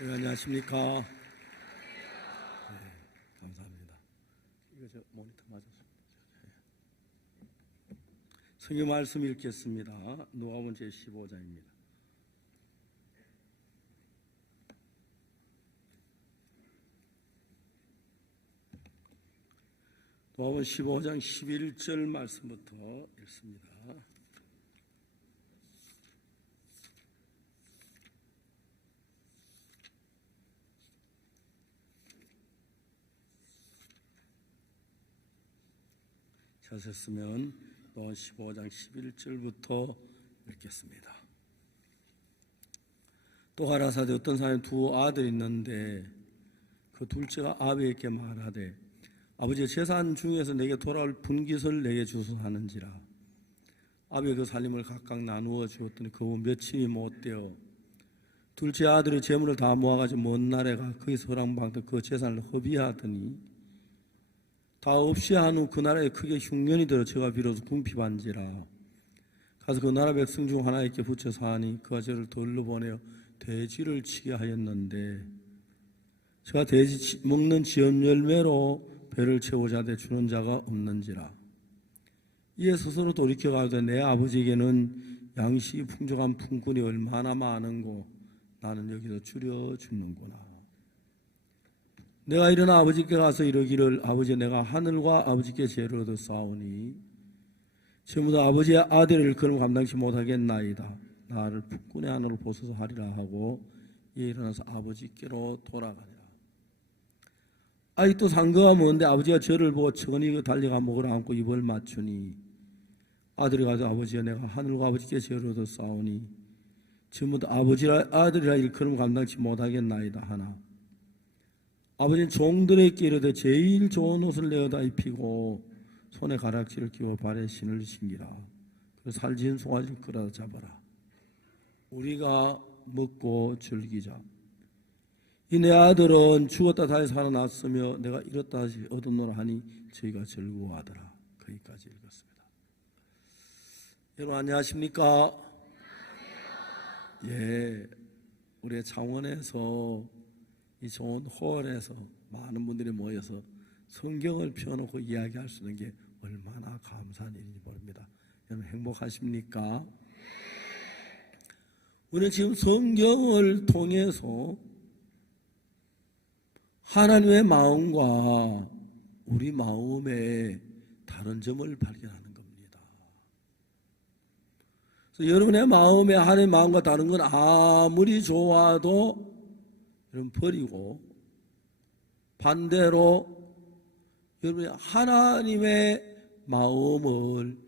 네, 안녕하십니까. 네, 감사합니다. 이거 저 모니터 맞았습니다. 성경 말씀 읽겠습니다. 누가복음 제15장입니다. 누가복음 15장 11절 말씀부터 읽습니다. 찾으셨으면 또 15장 11절부터 읽겠습니다. 또 가라사대 어떤 사람이 두 아들이 있는데 그 둘째가 아버지에게 말하되 아버지의 재산 중에서 내게 돌아올 분깃을 내게 주소서 하는지라. 아버지가 그 살림을 각각 나누어 주었더니 그 후 며칠이 못되어 둘째 아들의 재물을 다 모아가지고 먼 나라에 가 거기서 허랑방도 그 재산을 허비하더니 다 없이 한 후 그 나라에 크게 흉년이 들어 저가 비로소 궁핍한지라. 가서 그 나라 백성 중 하나에게 붙여 사하니 그가 저를 돌로 보내어 돼지를 치게 하였는데 저가 돼지 먹는 지연 열매로 배를 채우자 되 주는 자가 없는지라. 이에 스스로 돌이켜 가되 내 아버지에게는 양식이 풍족한 품꾼이 얼마나 많은고 나는 여기서 줄여 죽는구나. 내가 일어나 아버지께 가서 이르기를 아버지 내가 하늘과 아버지께 죄를 얻어 싸우니 전부 다 아버지의 아들을 그럼 감당치 못하겠나이다. 나를 품꾼의 하늘로 보소서 하리라 하고 이에 일어나서 아버지께로 돌아가니라. 아직도 상거가 먼데 아버지가 저를 보고 천천히 달려가 목을 안고 입을 맞추니 아들이 가서 아버지여 내가 하늘과 아버지께 죄를 얻어 싸우니 전부 다 아버지라 아들이라 일컬음 감당치 못하겠나이다 하나 아버지는 종들에게 이르되 제일 좋은 옷을 내어다 입히고 손에 가락지를 끼워 발에 신을 신기라. 그래서 살진 송아지를 끌어다 잡아라. 우리가 먹고 즐기자. 이 내 아들은 죽었다 다시 살아났으며 내가 잃었다 다시 얻었노라 하니 저희가 즐거워하더라. 거기까지 읽었습니다. 여러분 안녕하십니까? 예, 우리 창원에서 이 좋은 홀에서 많은 분들이 모여서 성경을 펴놓고 이야기할 수 있는 게 얼마나 감사한 일인지 모릅니다. 여러분 행복하십니까? 우리는 지금 성경을 통해서 하나님의 마음과 우리 마음의 다른 점을 발견하는 겁니다. 그래서 여러분의 마음에 하나님의 마음과 다른 건 아무리 좋아도 여러분 버리고 반대로 여러분이 하나님의 마음을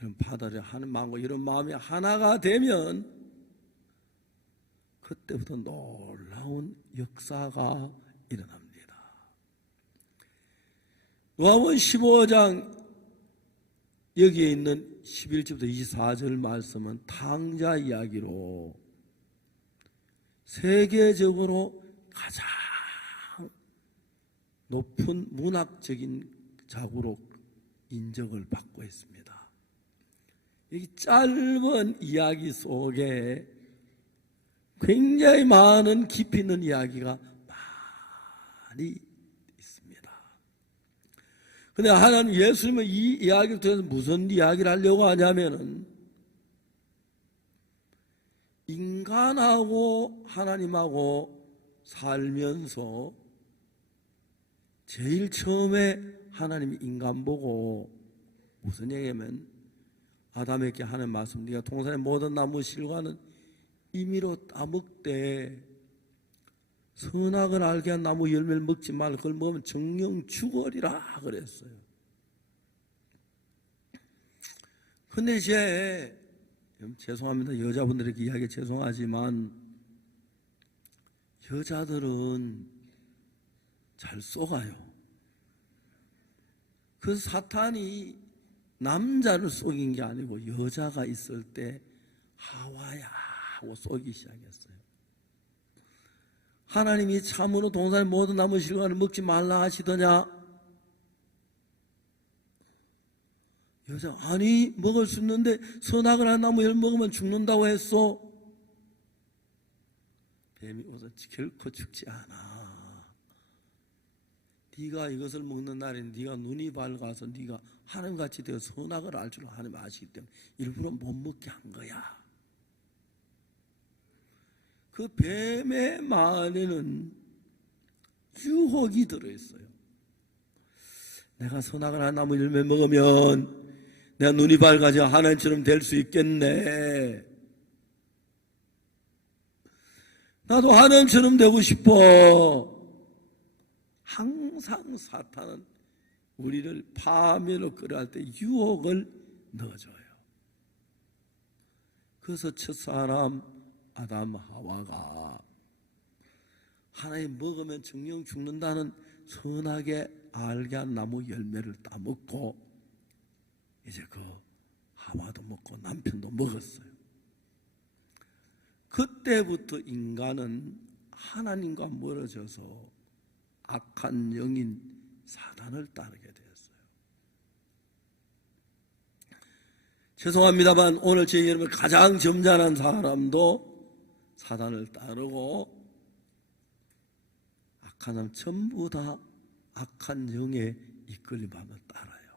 여러분 받아들여 하는 마음과 이런 마음이 하나가 되면 그때부터 놀라운 역사가 일어납니다. 누가복음 15장 여기에 있는 11절부터 24절 말씀은 탕자 이야기로 세계적으로 가장 높은 문학적인 작으로 인정을 받고 있습니다. 이 짧은 이야기 속에 굉장히 많은 깊이 있는 이야기가 많이 있습니다. 그런데 하나님 예수님은 이 이야기를 통해서 무슨 이야기를 하려고 하냐면은 인간하고 하나님하고 살면서 제일 처음에 하나님이 인간 보고 무슨 얘기냐면 아담에게 하는 말씀 네가 동산의 모든 나무 실과는 임의로 따먹되 선악을 알게 한 나무 열매를 먹지 말고 그걸 먹으면 정령 죽으리라 그랬어요. 근데 이제 죄송합니다. 여자분들에게 이야기 죄송하지만 여자들은 잘 속아요. 그 사탄이 남자를 속인 게 아니고 여자가 있을 때 하와야 하고 속이기 시작했어요. 하나님이 참으로 동산의 모든 나무 실과를 먹지 말라 하시더냐? 여자 아니 먹을 수 있는데 선악을 한 나무 열 먹으면 죽는다고 했어. 뱀이 오서 결코 죽지 않아. 네가 이것을 먹는 날에 네가 눈이 밝아서 네가 하나님같이 되어 선악을 알 줄 하나님 아시기 때문에 일부러 못 먹게 한 거야. 그 뱀의 말에는 유혹이 들어있어요. 내가 선악을 한 나무 열매 먹으면 내가 눈이 밝아져 하나님처럼 될 수 있겠네. 나도 하나님처럼 되고 싶어. 항상 사탄은 우리를 파멸로 끌어갈 때 유혹을 넣어줘요. 그래서 첫사람 아담 하와가 하나님 먹으면 정령 죽는다는 선하게 알게 한 나무 열매를 따먹고 이제 그 하와도 먹고 남편도 먹었어요. 그때부터 인간은 하나님과 멀어져서 악한 영인 사단을 따르게 되었어요. 죄송합니다만 오늘 제 여러분 가장 점잖은 사람도 사단을 따르고 악한 사람 전부 다 악한 영에 이끌림함을 따라요.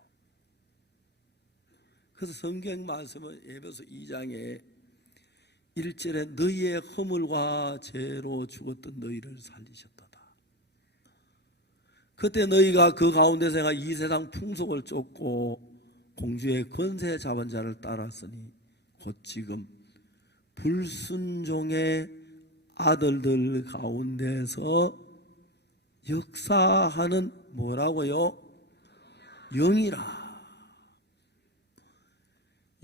그래서 성경 말씀은 에베소 2장에 1절에 너희의 허물과 죄로 죽었던 너희를 살리셨도다. 그때 너희가 그 가운데서 이 세상 풍속을 쫓고 공주의 권세 잡은 자를 따랐으니 곧 지금 불순종의 아들들 가운데서 역사하는 뭐라고요? 영이라.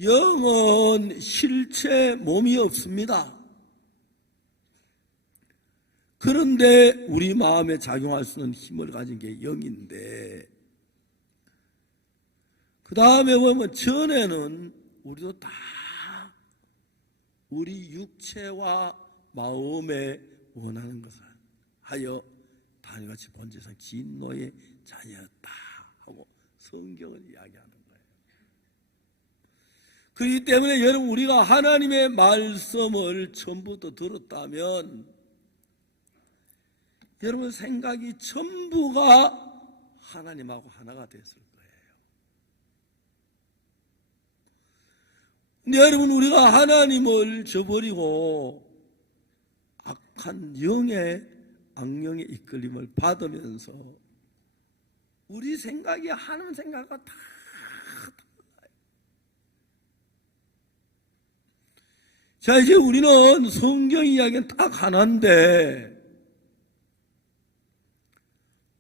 영은 실체 몸이 없습니다. 그런데 우리 마음에 작용할 수 있는 힘을 가진 게 영인데, 그 다음에 보면 전에는 우리도 다 우리 육체와 마음에 원하는 것을 하여 다니같이 본질상 진노의 자녀였다 하고 성경을 이야기하는 거예요. 그렇기 때문에 여러분 우리가 하나님의 말씀을 처음부터 들었다면 여러분 생각이 전부가 하나님하고 하나가 됐을 거예요. 근데 여러분 우리가 하나님을 저버리고 악한 영의 악령의 이끌림을 받으면서 우리 생각이 하나님 생각과 다 달라요. 자, 이제 우리는 성경 이야기는 딱 하나인데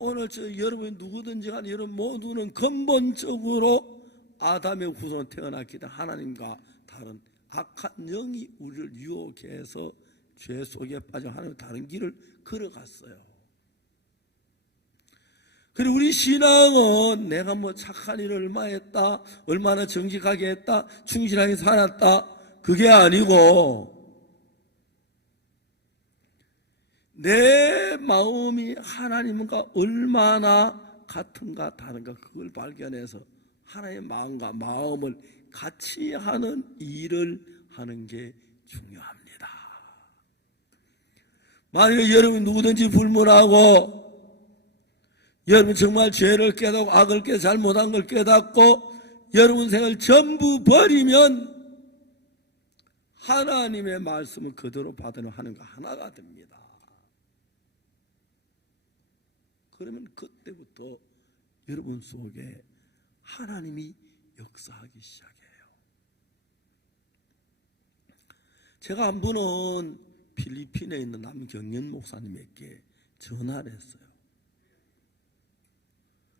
오늘 여러분이 누구든지 간에 여러분 모두는 근본적으로 아담의 후손 태어났기 때문에 하나님과 다른 악한 영이 우리를 유혹해서 죄 속에 빠져 하나님과 다른 길을 걸어갔어요. 그리고 우리 신앙은 내가 뭐 착한 일을 얼마 했다, 얼마나 정직하게 했다, 충실하게 살았다, 그게 아니고 내 마음이 하나님과 얼마나 같은가 다른가 그걸 발견해서 하나님의 마음과 마음을 같이 하는 일을 하는 게 중요합니다. 만약에 여러분이 누구든지 불문하고 여러분 정말 죄를 깨닫고 악을 깨닫고 잘못한 걸 깨닫고 여러분 생을 전부 버리면 하나님의 말씀을 그대로 받으려 하는가 하나가 됩니다. 그러면 그때부터 여러분 속에 하나님이 역사하기 시작해요. 제가 한 번은 필리핀에 있는 남경연 목사님에게 전화를 했어요.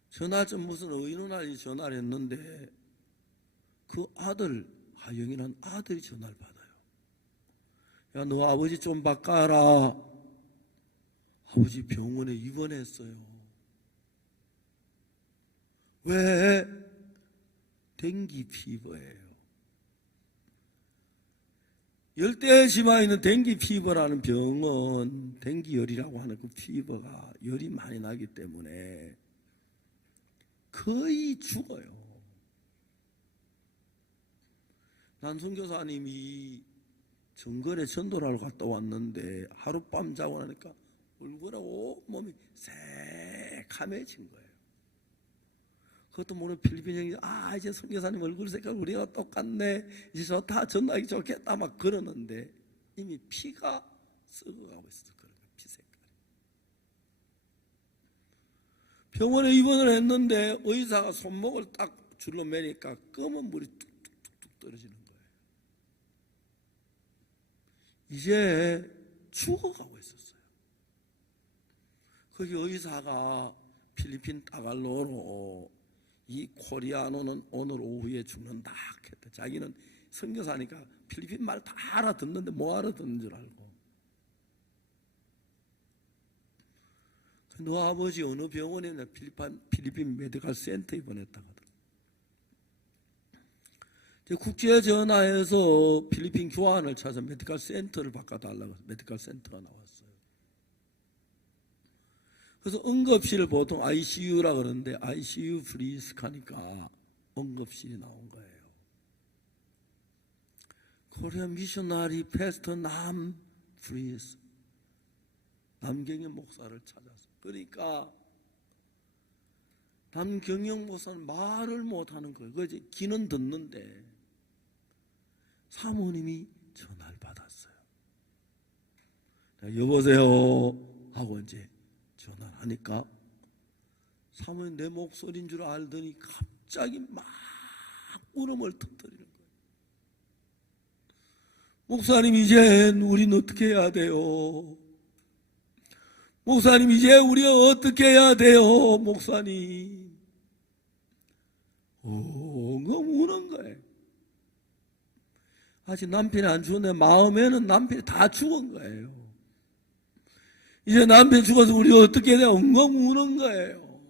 전화 좀 무슨 의논하니 전화를 했는데 그 아들 하영이라는 아들이 전화를 받아요. 야, 너 아버지 좀 바꿔라. 아버지 병원에 입원했어요. 왜? 댕기 피부예요. 열대지방에 있는 댕기 피부라는 병은 댕기열이라고 하는 그 피부가 열이 많이 나기 때문에 거의 죽어요. 난 선교사님이 정거래 전도를 하러 갔다 왔는데 하룻밤 자고 나니까 얼굴하고 몸이 새카매진 거예요. 그것도 모르는 필리핀 형이 이제 선교사님 얼굴 색깔 우리가 똑같네, 이제 좋다, 전도하기 좋겠다 막 그러는데 이미 피가 썩어가고 있었어요. 피 색깔이. 병원에 입원을 했는데 의사가 손목을 딱 줄로 매니까 검은 물이 뚝뚝뚝 떨어지는 거예요. 이제 죽어가고 있었어요. 거기 의사가 필리핀 따갈로로 이 코리아노는 오늘 오후에 죽는다 했다. 자기는 선교사니까 필리핀 말 다 알아듣는데 뭐 알아듣는 줄 알고. 너 아버지 어느 병원에 있냐? 필리핀 메디컬 센터에 보냈다고 하더라고요. 국제 전화해서 필리핀 교환을 찾아 메디컬 센터를 바꿔달라고 해서 메디컬 센터가 나왔어요. 그래서 응급실을 보통 ICU라 그러는데 ICU 프리스 하니까 응급실이 나온 거예요. 코리안 미셔너리 패스터 남 프리스, 남경영 목사를 찾아서. 그러니까 남경영 목사는 말을 못하는 거예요. 그래서 귀는 듣는데 사모님이 전화를 받았어요. 여보세요 하고 이제 전화를 하니까 사모님 내 목소리인 줄 알더니 갑자기 막 울음을 터뜨리는 거예요. 목사님 이젠 우린 어떻게 해야 돼요? 목사님 이제 우리가 어떻게 해야 돼요? 목사님 너무 우는 거예요. 아직 남편이 안 죽었는데 마음에는 남편이 다 죽은 거예요. 이제 남편 죽어서 우리 어떻게 해야 돼요? 엉엉 우는 거예요.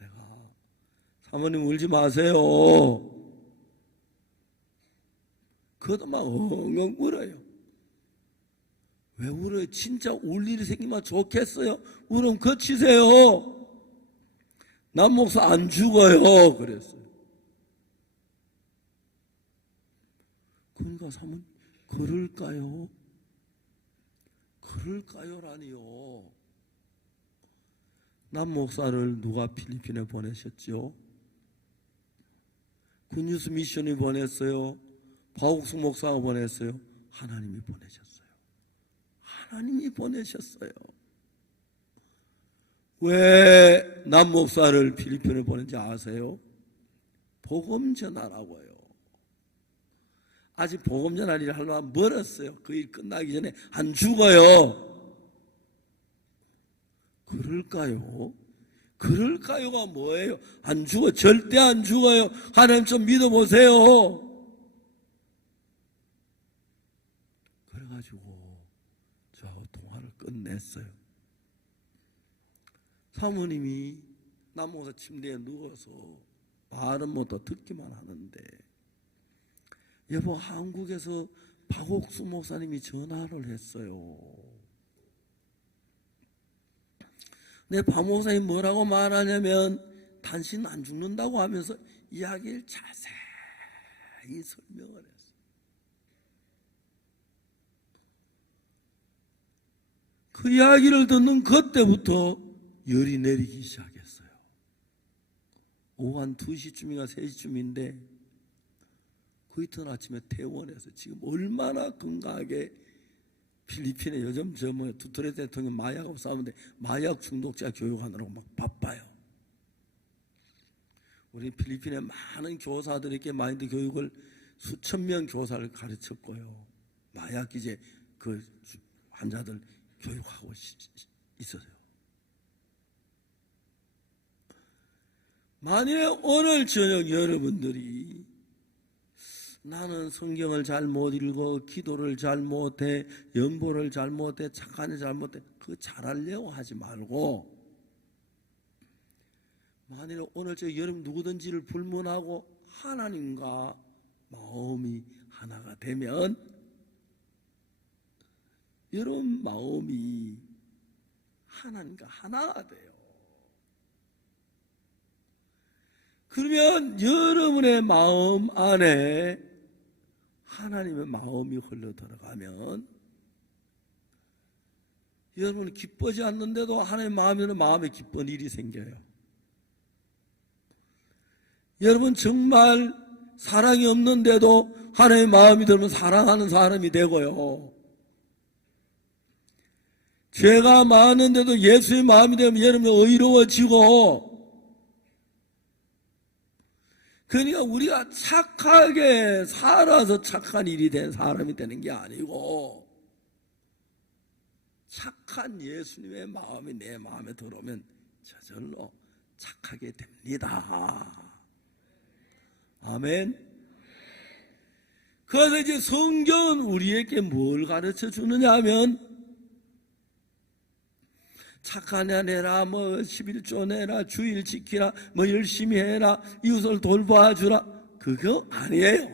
내가 사모님 울지 마세요. 그것도 막 엉엉 울어요. 왜 울어요? 진짜 울 일이 생기면 좋겠어요. 울음 그치세요. 남 목사 안 죽어요. 그랬어요. 그러니까 사모님 그럴까요? 그럴까요라니요. 남 목사를 누가 필리핀에 보내셨죠? 굿뉴스 미션이 보냈어요? 박옥수 목사가 보냈어요? 하나님이 보내셨어요. 하나님이 보내셨어요. 왜 남 목사를 필리핀에 보낸지 아세요? 복음 전하라고요. 아직 복음 전할 일을 하려면 멀었어요. 그 일 끝나기 전에 안 죽어요. 그럴까요? 그럴까요가 뭐예요? 안 죽어. 절대 안 죽어요. 하나님 좀 믿어보세요. 그래가지고 저하고 통화를 끝냈어요. 사모님이 남모사 침대에 누워서 말은 못하고 듣기만 하는데 여보 한국에서 박옥수 목사님이 전화를 했어요. 내 박 목사님 뭐라고 말하냐면 당신 안 죽는다고 하면서 이야기를 자세히 설명을 했어요. 그 이야기를 듣는 그때부터 열이 내리기 시작했어요. 오후 한 2시쯤인가 3시쯤인데 그 이튿 아침에 퇴원해서 지금 얼마나 건강하게 필리핀에 요즘 두테르테 대통령 마약하고 싸우는데 마약 중독자 교육하느라고 막 바빠요. 우리 필리핀에 많은 교사들에게 마인드 교육을 수천 명 교사를 가르쳤고요. 마약 이제 그 환자들 교육하고 있어요. 만일에 오늘 저녁 여러분들이 나는 성경을 잘 못 읽어, 기도를 잘 못해, 연보를 잘 못해, 착한 일 잘 못해, 그거 잘하려고 하지 말고 만일 오늘 저 여러분 누구든지를 불문하고 하나님과 마음이 하나가 되면 여러분 마음이 하나님과 하나가 돼요. 그러면 여러분의 마음 안에 하나님의 마음이 흘러 들어가면 여러분 기쁘지 않는데도 하나님의 마음에 기쁜 일이 생겨요. 여러분 정말 사랑이 없는데도 하나님의 마음이 들면 사랑하는 사람이 되고요. 죄가 많은데도 예수의 마음이 되면 여러분이 의로워지고, 그러니까 우리가 착하게 살아서 착한 일이 된 사람이 되는 게 아니고, 착한 예수님의 마음이 내 마음에 들어오면 저절로 착하게 됩니다. 아멘. 그래서 이제 성경은 우리에게 뭘 가르쳐 주느냐 하면, 착한 애 내라, 11조 내라, 주일 지키라, 열심히 해라, 이웃을 돌봐주라, 그거 아니에요.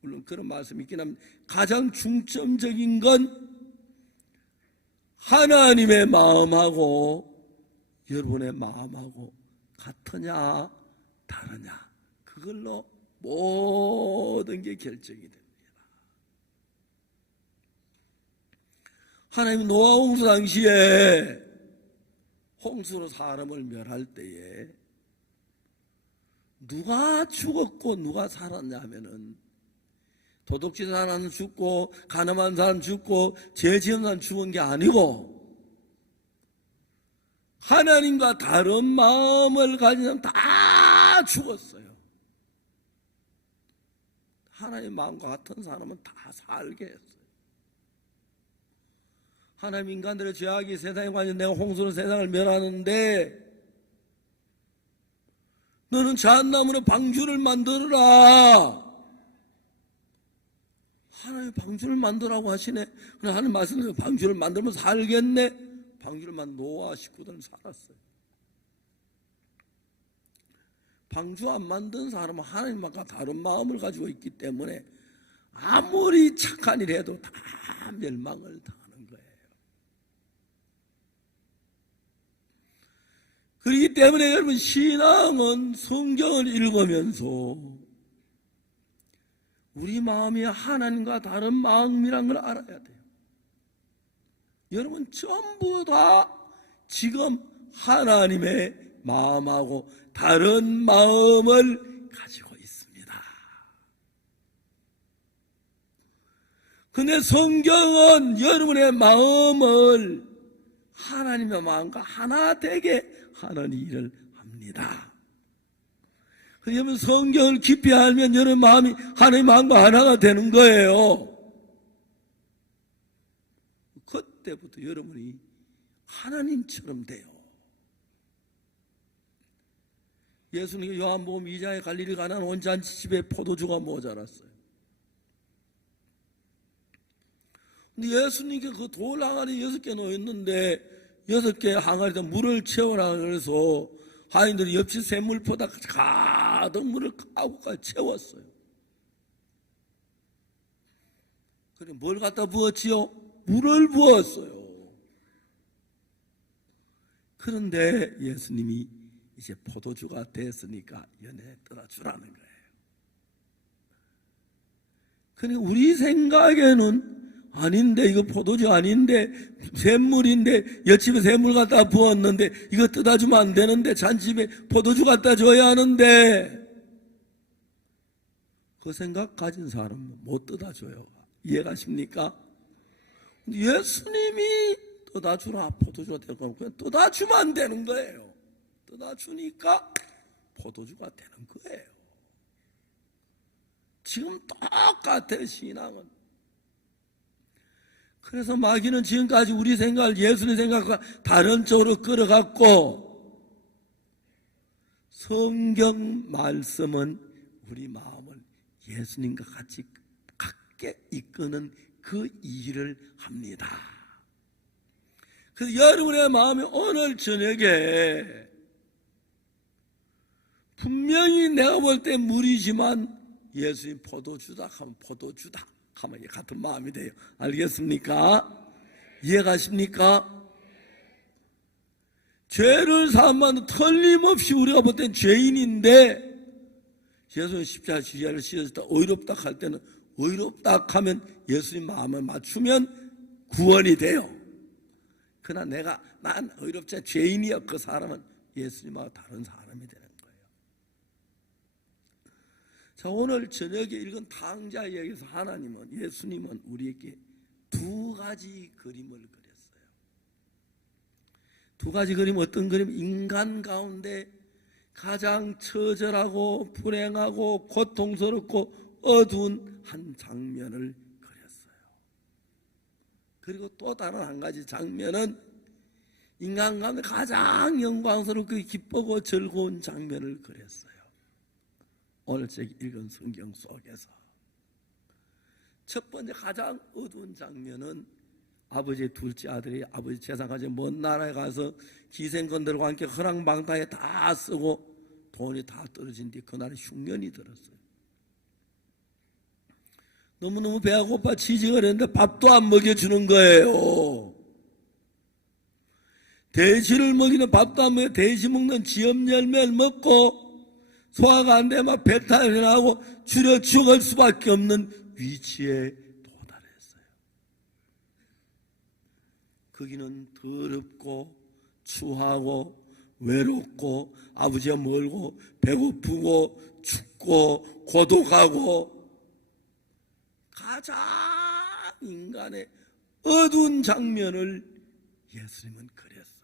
물론 그런 말씀이 있긴 합니다. 가장 중점적인 건 하나님의 마음하고 여러분의 마음하고 같으냐 다르냐, 그걸로 모든 게 결정이 됩니다. 하나님 노아 홍수 당시에 홍수로 사람을 멸할 때에 누가 죽었고 누가 살았냐 하면은, 도둑질 사람은 죽고 가늠한 사람 죽고 죄 지은 사람 죽은 게 아니고, 하나님과 다른 마음을 가진 사람 다 죽었어요. 하나님 마음과 같은 사람은 다 살게 했어요. 하나님 인간들의 죄악이 세상에 관해서 내가 홍수로 세상을 멸하는데 너는 잣나무로 방주를 만들어라. 하나님 방주를 만들라고 하시네. 그럼 하나님 말씀대로 방주를 만들면 살겠네. 방주를 만든 노아 식구들은 살았어요. 방주 안 만든 사람은 하나님과 다른 마음을 가지고 있기 때문에 아무리 착한 일 해도 다 멸망을 당하는 거예요. 그렇기 때문에 여러분, 신앙은 성경을 읽으면서 우리 마음이 하나님과 다른 마음이란 걸 알아야 돼요. 여러분 전부 다 지금 하나님의 마음하고 다른 마음을 가지고 있습니다. 근데 성경은 여러분의 마음을 하나님의 마음과 하나 되게 하는 일을 합니다. 여러분 성경을 깊이 알면 여러분 마음이 하나님의 마음과 하나가 되는 거예요. 그때부터 여러분이 하나님처럼 돼요. 예수님이 요한복음 2장에 갈릴리 가나안 온잔치집에 포도주가 모자랐어요. 근데 예수님께 그 돌 항아리 6개 놓였는데 6개 항아리에다 물을 채워라 그래서 하인들이 옆집 샘물포다 가득 물을 가구까지 채웠어요. 그래 뭘 갖다 부었지요? 물을 부었어요. 그런데 예수님이 이제 포도주가 됐으니까 연애 떠나주라는 거예요. 그러니까 우리 생각에는 아닌데, 이거 포도주 아닌데, 샘물인데, 옆집에 샘물 갖다 부었는데 이거 뜯어주면 안 되는데, 잔집에 포도주 갖다 줘야 하는데, 그 생각 가진 사람은 못 뜯어줘요. 이해가십니까? 예수님이 뜯어주라, 포도주가 될 거면 그냥 뜯어주면 안 되는 거예요. 뜯어주니까 포도주가 되는 거예요. 지금 똑같아요, 신앙은. 그래서 마귀는 지금까지 우리 생각을 예수님 생각과 다른 쪽으로 끌어갔고, 성경 말씀은 우리 마음을 예수님과 같이 같게 이끄는 그 일을 합니다. 그래서 여러분의 마음이 오늘 저녁에 분명히 내가 볼 때 물이지만 예수님 포도주다 하면 포도주다 하면 같은 마음이 돼요. 알겠습니까? 이해가십니까? 죄를 사함만 틀림없이 우리가 볼 땐 죄인인데 예수님 십자가 지혈을 씌었을 때 의롭다 할 때는 의롭다 하면 예수님 마음을 맞추면 구원이 돼요. 그러나 난 의롭지 죄인이야. 그 사람은 예수님하고 다른 사람이 되는 거예요. 자, 오늘 저녁에 읽은 탕자 이야기에서 하나님은, 예수님은 우리에게 두 가지 그림을 그렸어요. 두 가지 그림, 어떤 그림? 인간 가운데 가장 처절하고 불행하고 고통스럽고 어두운 한 장면을 그렸어요. 그리고 또 다른 한 가지 장면은 인간 가운데 가장 영광스럽고 기쁘고 즐거운 장면을 그렸어요. 오늘 제가 읽은 성경 속에서 첫 번째 가장 어두운 장면은 아버지의 둘째 아들이 아버지 재산까지 먼 나라에 가서 기생건들과 함께 허랑방탕에 다 쓰고 돈이 다 떨어진 뒤 그날에 흉년이 들었어요. 너무너무 배가 고파 취직을 했는데 밥도 안 먹여주는 거예요. 돼지를 먹이는 밥도 안 먹여. 돼지 먹는 지엽열매를 먹고 소화가 안 돼 막 배탈이 나고 줄여 죽을 수밖에 없는 위치에 도달했어요. 거기는 더럽고 추하고 외롭고 아버지가 멀고 배고프고 춥고 고독하고 가장 인간의 어두운 장면을 예수님은 그렸어요.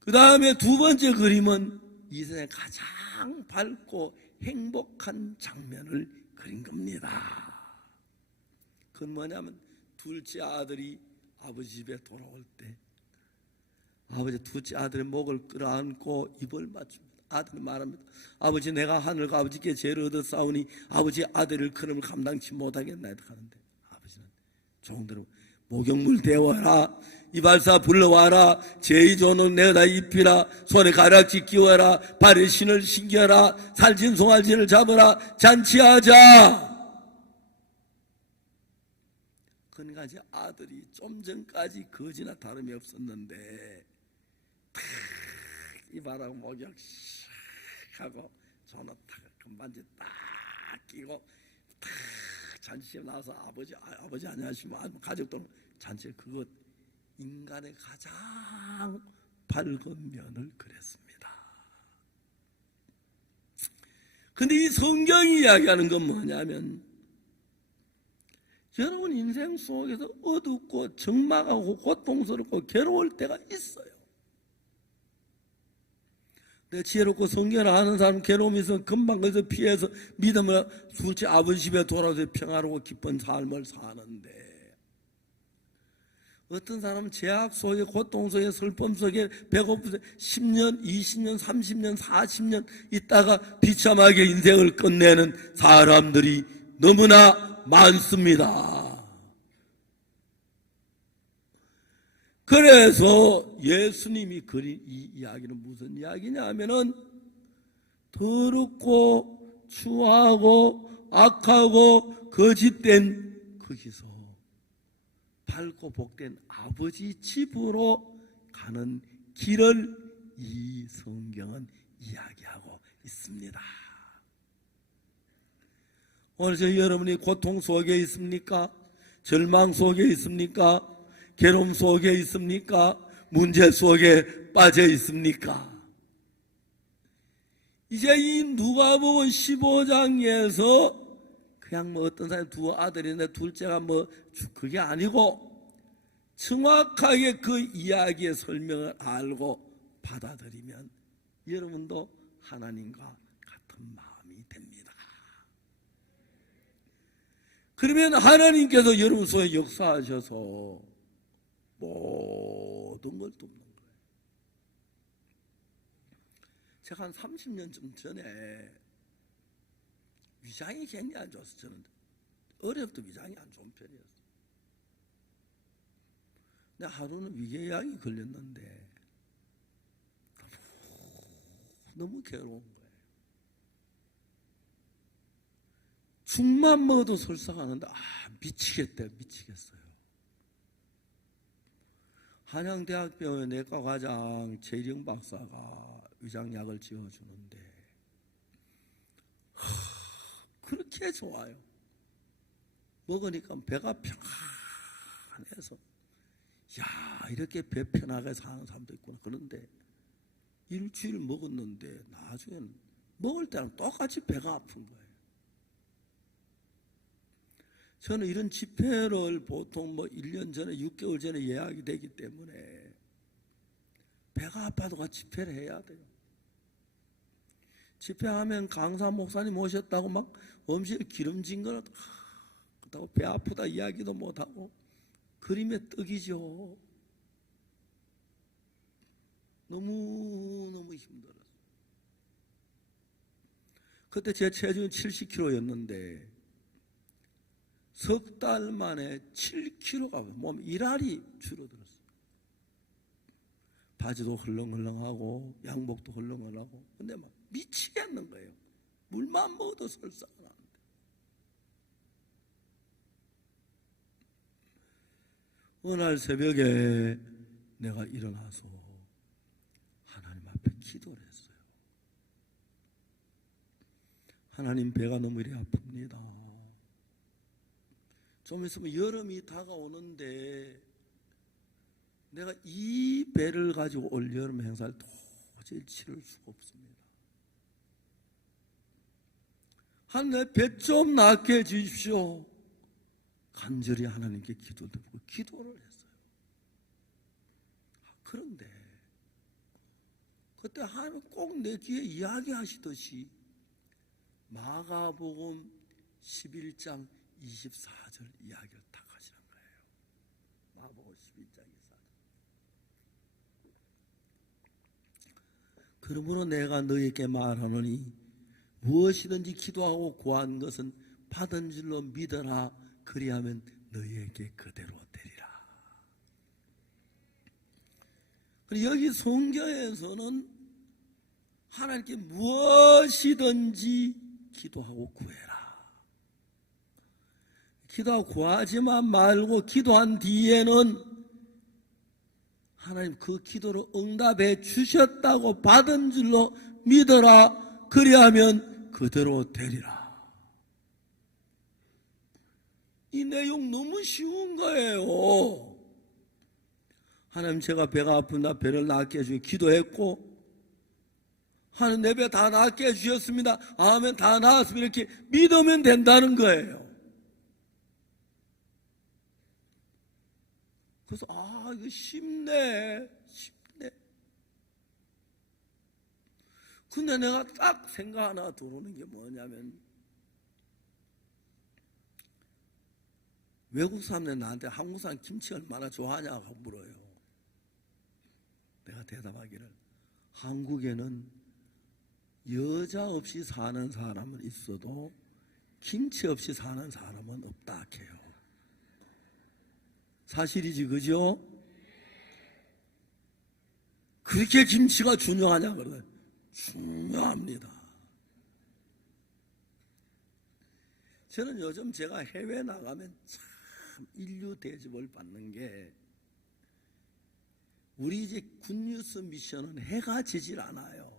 그 다음에 두 번째 그림은 이 세상에 가장 밝고 행복한 장면을 그린 겁니다. 그건 뭐냐면 둘째 아들이 아버지 집에 돌아올 때 아버지 둘째 아들의 목을 끌어안고 입을 맞춥니다. 아들이 말합니다. 아버지, 내가 하늘과 아버지께 죄를 얻었사오니 아버지 아들을 그놈을 감당치 못하겠나이다 하는데 아버지는 종들은 목욕물 데워라, 이발사 불러와라, 제의 조는 내다 입히라, 손에 가락지 끼워라, 발에 신을 신겨라, 살찐 송아지를 잡아라, 잔치하자. 그러니까 이제 아들이 좀 전까지 거지나 다름이 없었는데 이발하고 목욕 하고 손을 탁 금반지 딱 끼고 탁 잔치에 나와서 아버지 안녕하십니까 가족들 잔치에 그것 인간의 가장 밝은 면을 그렸습니다. 근데 이 성경이 이야기하는 건 뭐냐면 여러분 인생 속에서 어둡고 적막하고 고통스럽고 괴로울 때가 있어요. 내 지혜롭고 성경을 아는 사람 괴로움이 있으면 금방 거기서 피해서 믿음을 둘째 아버지 집에 돌아와서 평화롭고 기쁜 삶을 사는데 어떤 사람은 죄악 속에 고통 속에 슬픔 속에 배고픔 속에 10년, 20년, 30년, 40년 있다가 비참하게 인생을 끝내는 사람들이 너무나 많습니다. 그래서 예수님이 그린 이 이야기는 무슨 이야기냐 하면은 더럽고 추하고 악하고 거짓된 거기서 밝고 복된 아버지 집으로 가는 길을 이 성경은 이야기하고 있습니다. 오늘 저희 여러분이 고통 속에 있습니까? 절망 속에 있습니까? 괴로움 속에 있습니까? 문제 속에 빠져 있습니까? 이제 이 누가복음 15장에서 그냥 뭐 어떤 사람이 두 아들인데 둘째가 뭐 그게 아니고 정확하게 그 이야기의 설명을 알고 받아들이면 여러분도 하나님과 같은 마음이 됩니다. 그러면 하나님께서 여러분 속에 역사하셔서 모든 걸 돕는 거예요. 제가 한 30년쯤 전에 위장이 굉장히 안 좋았어요. 저는 어려서부터 위장이 안 좋은 편이었어요. 근데 하루는 위궤양이 걸렸는데 너무 괴로운 거예요. 죽만 먹어도 설사가 하는데 미치겠어요. 한양대학병원 내과과장 최일영 박사가 위장약을 지어주는데 그렇게 좋아요. 먹으니까 배가 평안해서 야, 이렇게 배 편하게 사는 사람도 있구나. 그런데 일주일 먹었는데 나중에는 먹을 때랑 똑같이 배가 아픈 거예요. 저는 이런 집회를 보통 1년 전에 6개월 전에 예약이 되기 때문에 배가 아파도 집회를 해야 돼요. 집회하면 강사 목사님 오셨다고 막 음식을 기름진 거라 그렇다고 배 아프다 이야기도 못하고 그림의 떡이죠. 너무너무 힘들었어요. 그때 제 체중이 70kg였는데 석 달 만에 7kg가 몸 1알이 줄어들었어요. 바지도 헐렁헐렁하고 양복도 헐렁헐렁하고 근데 막 미치겠는 거예요. 물만 먹어도 설사가 나는데. 어느 날 새벽에 내가 일어나서 하나님 앞에 기도를 했어요. 하나님, 배가 너무 이래 아픕니다. 좀 있으면 여름이 다가오는데 내가 이 배를 가지고 올 여름 행사를 도저히 치를 수가 없습니다. 하나님, 배 좀 낫게 해주십시오. 간절히 하나님께 기도드리고 기도를 했어요. 그런데 그때 하나님 꼭 내 귀에 이야기하시듯이 마가복음 11장 24절 이야기를 딱 하시는 거예요. 마가복음 11장 24절. 그러므로 내가 너희에게 말하노니 무엇이든지 기도하고 구한 것은 받은 줄로 믿어라. 그리하면 너희에게 그대로 되리라. 그리고 여기 성경에서는 하나님께 무엇이든지 기도하고 구해라. 기도하고 구하지만 말고 기도한 뒤에는 하나님 그 기도로 응답해 주셨다고 받은 줄로 믿어라. 그리하면 그대로 되리라. 이 내용 너무 쉬운 거예요. 하나님, 제가 배가 아픈다. 배를 낫게 해주기 기도했고 하나님, 내 배 다 낫게 해주셨습니다. 아멘. 다 나았습니다. 이렇게 믿으면 된다는 거예요. 그래서 이거 쉽네. 근데 내가 딱 생각 하나 들어오는 게 뭐냐면 외국 사람들 나한테 한국 사람 김치 얼마나 좋아하냐고 물어요. 내가 대답하기를 한국에는 여자 없이 사는 사람은 있어도 김치 없이 사는 사람은 없다 해요. 사실이지, 그죠? 그렇게 김치가 중요하냐 그러더니 중요합니다. 저는 요즘 제가 해외 나가면 참 인류 대접을 받는 게 우리 이제 굿뉴스 미션은 해가 지질 않아요.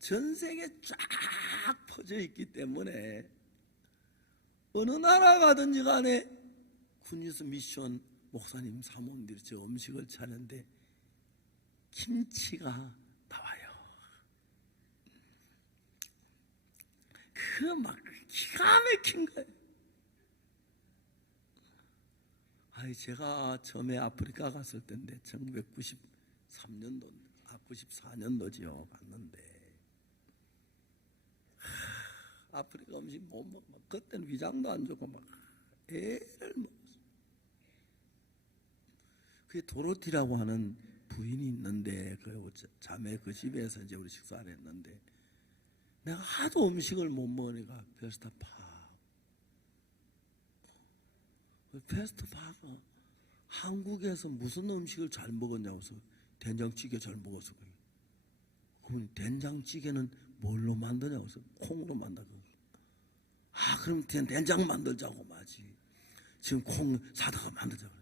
전 세계 쫙 퍼져 있기 때문에 어느 나라 가든지 간에 굿뉴스 미션 목사님 사모님들이 저 음식을 차는데 김치가 나와요. 그 막 기가 막힌 거예요. 제가 처음에 아프리카 갔을 때인데 1993년도 94년도지요. 갔는데 아프리카 음식 못 먹고 그때는 위장도 안 좋고 막 애를 먹었어요. 그게 도로티라고 하는 부인이 있는데 그 자매 그 집에서 이제 우리 식사를 했는데 내가 하도 음식을 못 먹으니까 페스트파가 한국에서 무슨 음식을 잘 먹었냐고 해서 된장찌개 잘 먹었어. 그분이 된장찌개는 뭘로 만드냐고 해서 콩으로 만들고 그럼 된장 만들자고 마지. 지금 콩 사다가 만들자고.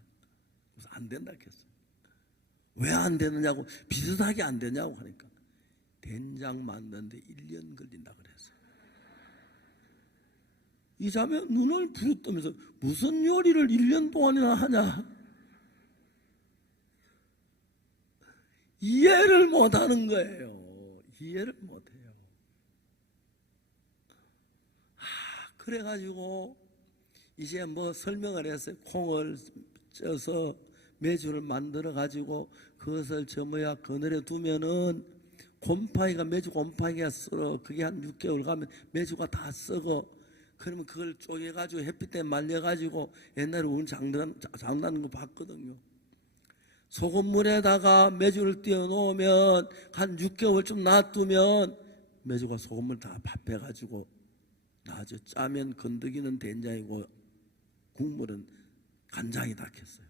안 된다 했어요. 왜 안 되느냐고 비슷하게 안 되냐고 하니까 된장 만드는데 1년 걸린다 그랬어요. 이 자매 눈을 부릅뜨면서 무슨 요리를 1년 동안이나 하냐? 이해를 못하는 거예요. 이해를 못해요. 그래가지고 이제 뭐 설명을 했어요. 콩을 쪄서 메주를 만들어 가지고 그것을 그늘에 두면은 곰팡이가 메주 곰팡이가 썰어. 그게 한 6개월 가면 메주가 다 썩어. 그러면 그걸 쪼개가지고 햇빛에 말려가지고 옛날에 우리 장난하는 거 봤거든요. 소금물에다가 메주를 띄워 놓으면 한 6개월 좀 놔두면 메주가 소금물 다 밥해가지고 나죠. 짜면 건더기는 된장이고 국물은 간장이다 했어요.